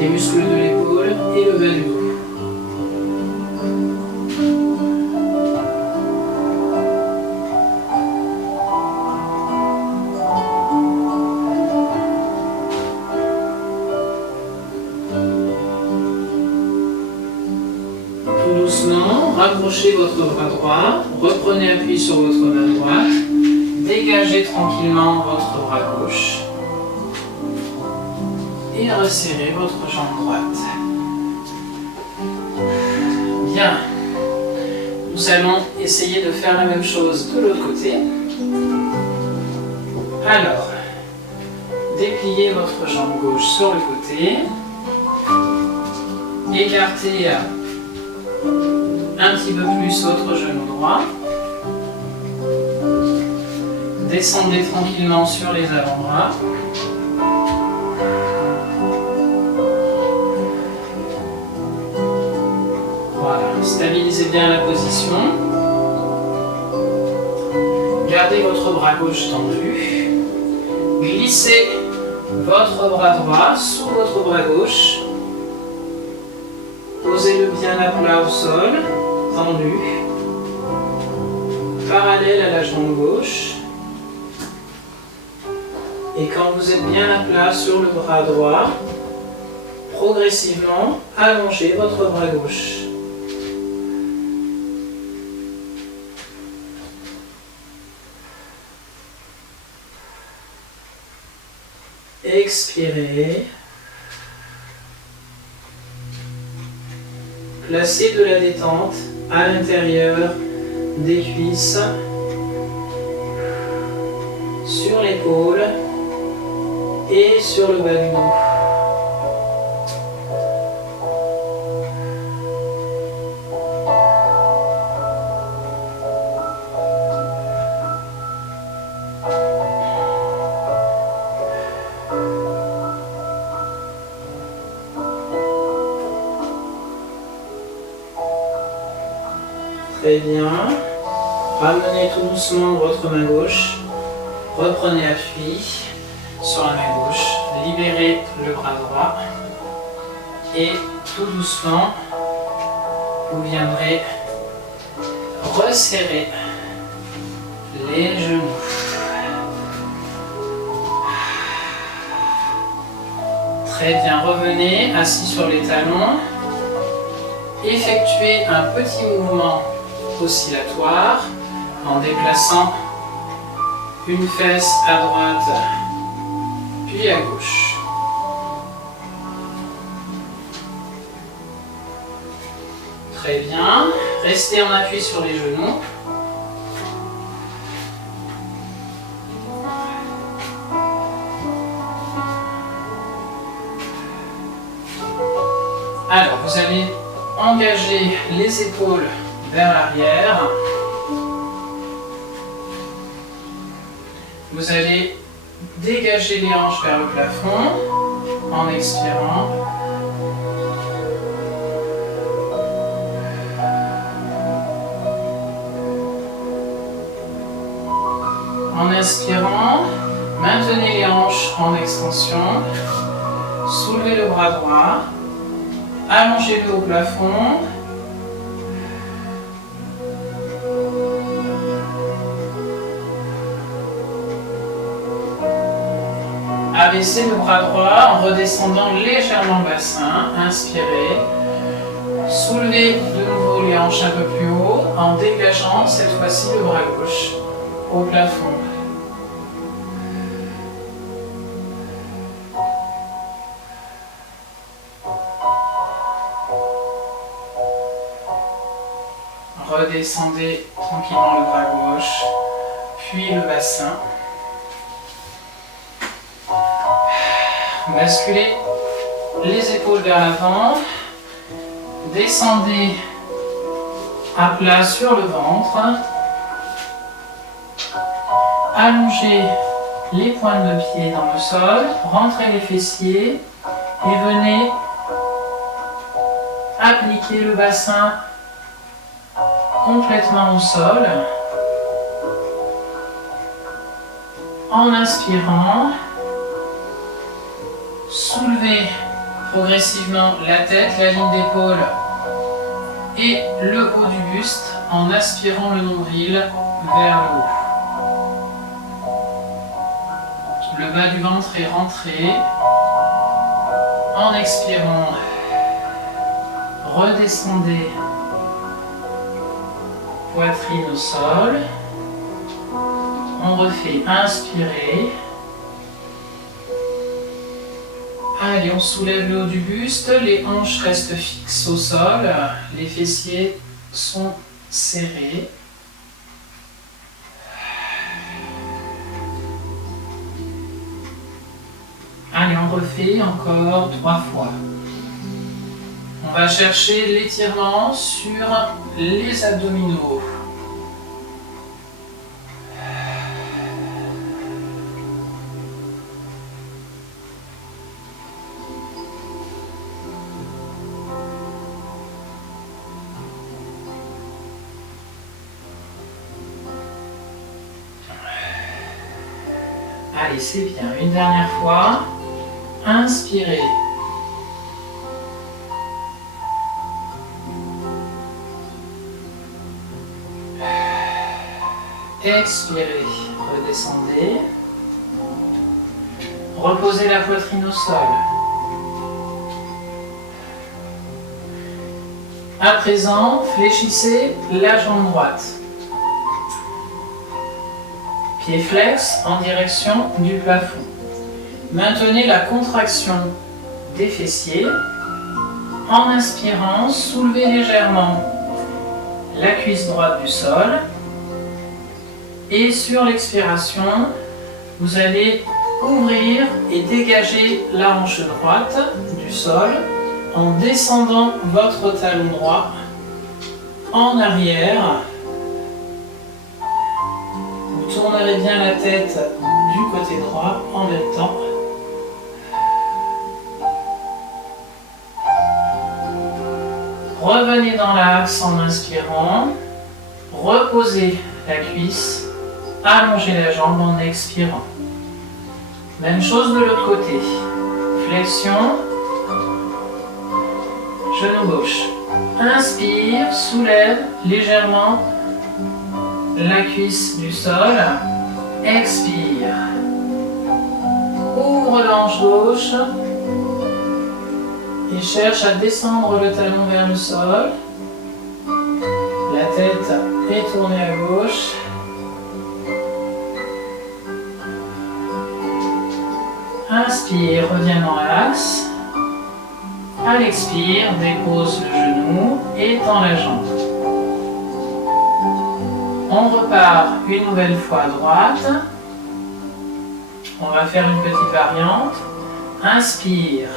les muscles de l'épaule et le bas du dos. Tout doucement, rapprochez votre bras droit, reprenez appui sur votre main droite, dégagez tranquillement votre bras gauche et resserrez votre jambe droite. Bien. Nous allons essayer de faire la même chose de l'autre côté. Alors, dépliez votre jambe gauche sur le côté, écartez un petit peu plus votre genou droit, descendez tranquillement sur les avant-bras. Voilà, stabilisez bien la position. Gardez votre bras gauche tendu. Glissez votre bras droit sous votre bras gauche. Posez-le bien à plat au sol, tendu, parallèle à la jambe gauche. Et quand vous êtes bien à plat sur le bras droit, progressivement allongez votre bras gauche. Expirez. Placez de la détente à l'intérieur des cuisses, sur l'épaule et sur le bas du dos. Très bien. Ramenez tout doucement votre main gauche. Reprenez appui sur la main gauche. Libérez le bras droit. Et tout doucement, vous viendrez resserrer les genoux. Très bien. Revenez assis sur les talons. Effectuez un petit mouvement oscillatoire en déplaçant une fesse à droite puis à gauche. Très bien. Restez en appui sur les genoux. Alors, vous allez engager les épaules vers l'arrière. Vous allez dégager les hanches vers le plafond en expirant. En inspirant, Maintenez les hanches en extension. Soulevez le bras droit. Allongez-le au plafond. Abaissez le bras droit en redescendant légèrement le bassin. Inspirez. Soulevez de nouveau les hanches un peu plus haut en dégageant cette fois-ci le bras gauche au plafond. Redescendez tranquillement le bras gauche, puis le bassin. Basculez les épaules vers l'avant. Descendez à plat sur le ventre. Allongez les pointes de pied dans le sol. Rentrez les fessiers et venez appliquer le bassin complètement au sol. En inspirant, soulevez progressivement la tête, la ligne d'épaule et le haut du buste en aspirant le nombril vers le haut. Le bas du ventre est rentré. En expirant, redescendez poitrine au sol. On refait inspirer. Allez, on soulève le haut du buste, les hanches restent fixes au sol, les fessiers sont serrés. Allez, on refait encore 3 fois. On va chercher l'étirement sur les abdominaux. Allez, c'est bien. Une dernière fois. Inspirez. Expirez. Redescendez. Reposez la poitrine au sol. À présent, fléchissez la jambe droite. Pied flex en direction du plafond. Maintenez la contraction des fessiers. En inspirant, soulevez légèrement la cuisse droite du sol. Et sur l'expiration, vous allez ouvrir et dégager la hanche droite du sol en descendant votre talon droit en arrière. Vous tournerez bien la tête du côté droit en même temps. Revenez dans l'axe en inspirant. Reposez la cuisse. Allongez la jambe en expirant. Même chose de l'autre côté. Flexion. Genou gauche. Inspire, soulève légèrement la cuisse du sol. Expire. Ouvre la hanche gauche. Et cherche à descendre le talon vers le sol. La tête est tournée à gauche. Inspire, reviens dans l'axe. À l'expire, dépose le genou et tend la jambe. On repart une nouvelle fois à droite. On va faire une petite variante. Inspire,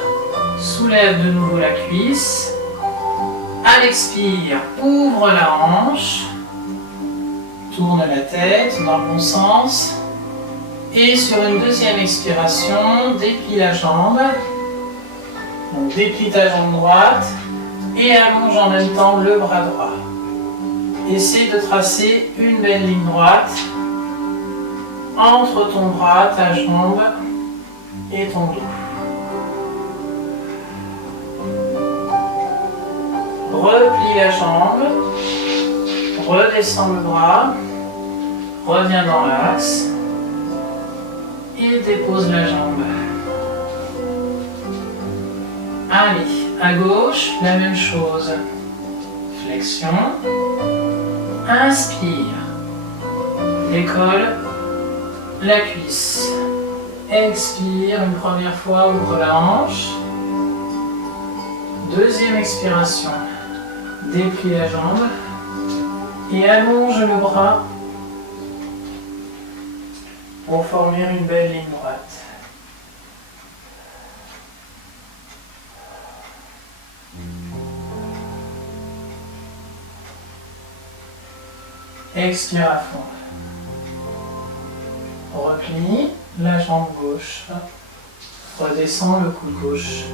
soulève de nouveau la cuisse. À l'expire, ouvre la hanche. Tourne la tête dans le bon sens. Et sur une deuxième expiration, déplie la jambe. Donc déplie ta jambe droite et allonge en même temps le bras droit. Essaie de tracer une belle ligne droite entre ton bras, ta jambe et ton dos. Replie la jambe, redescends le bras, reviens dans l'axe et dépose la jambe. Allez, à gauche, la même chose. Flexion. Inspire. Décolle la cuisse. Expire une première fois, ouvre la hanche. Deuxième expiration. Déplie la jambe et allonge le bras pour former une belle ligne droite. Expire à fond. Replie la jambe gauche. Redescends le coude gauche.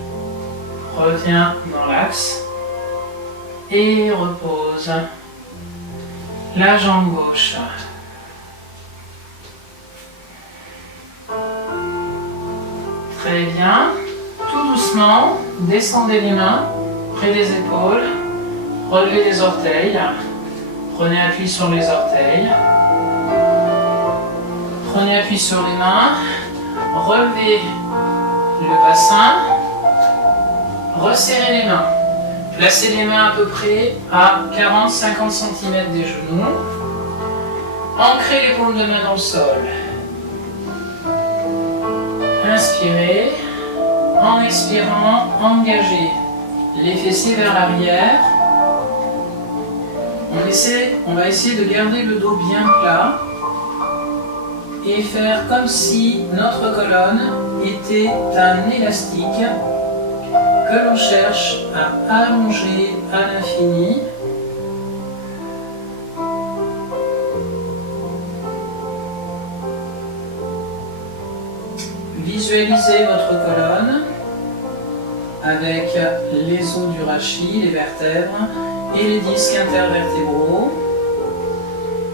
Reviens dans l'axe. Et repose la jambe gauche. Très bien. Tout doucement, descendez les mains près des épaules. Relevez les orteils. Prenez appui sur les orteils. Prenez appui sur les mains. Relevez le bassin. Resserrez les mains. Placez les mains à peu près à 40-50 cm des genoux. Ancrez les paumes de main dans le sol. Inspirez. En expirant, engagez les fessiers vers l'arrière. On va essayer de garder le dos bien plat et faire comme si notre colonne était un élastique que l'on cherche à allonger à l'infini. Visualisez votre colonne avec les os du rachis, les vertèbres et les disques intervertébraux.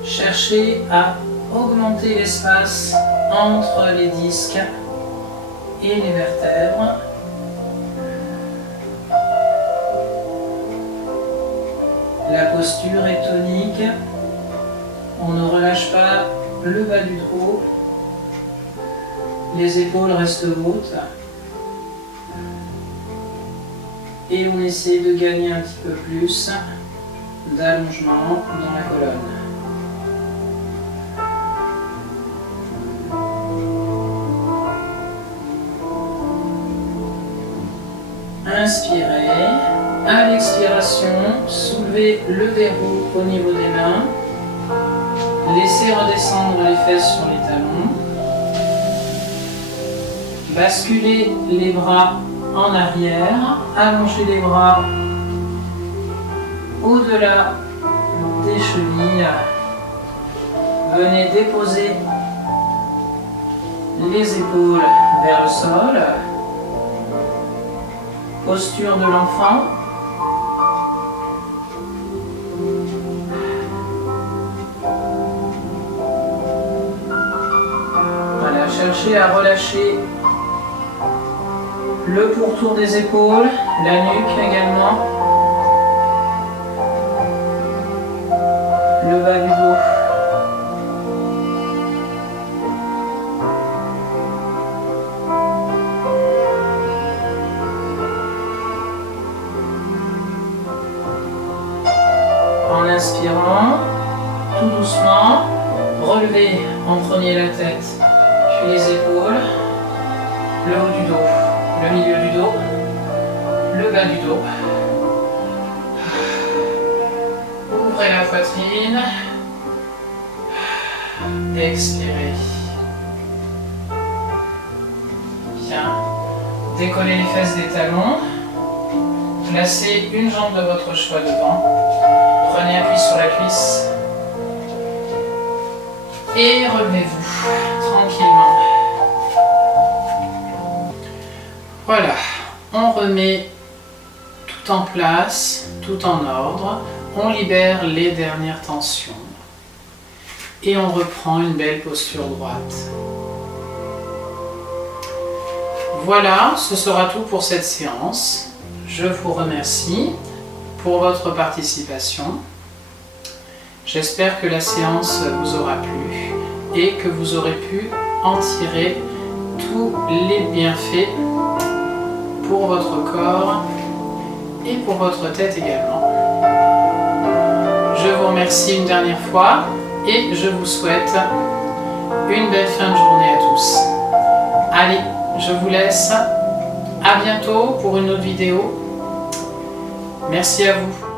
Cherchez à augmenter l'espace entre les disques et les vertèbres. La posture est tonique. On ne relâche pas le bas du dos. Les épaules restent hautes. Et on essaie de gagner un petit peu plus d'allongement dans la colonne. Inspirez. À l'expiration, soulevez le verrou au niveau des mains. Laissez redescendre les fesses sur les talons. Basculez les bras en arrière. Allongez les bras au-delà des chevilles. Venez déposer les épaules vers le sol. Posture de l'enfant. Voilà, cherchez à relâcher le pourtour des épaules, la nuque également, le bas du dos. En inspirant, tout doucement, relevez en premier la tête, puis les épaules, le haut du dos. Le milieu du dos, le bas du dos. Ouvrez la poitrine. Expirez. Bien. Décollez les fesses des talons. Placez une jambe de votre choix devant. Prenez appui sur la cuisse. Et relevez-vous tranquillement. Voilà, on remet tout en place, tout en ordre. On libère les dernières tensions. Et on reprend une belle posture droite. Voilà, ce sera tout pour cette séance. Je vous remercie pour votre participation. J'espère que la séance vous aura plu et que vous aurez pu en tirer tous les bienfaits pour votre corps et pour votre tête également. Je vous remercie une dernière fois et je vous souhaite une belle fin de journée à tous. Allez, je vous laisse. À bientôt pour une autre vidéo. Merci à vous.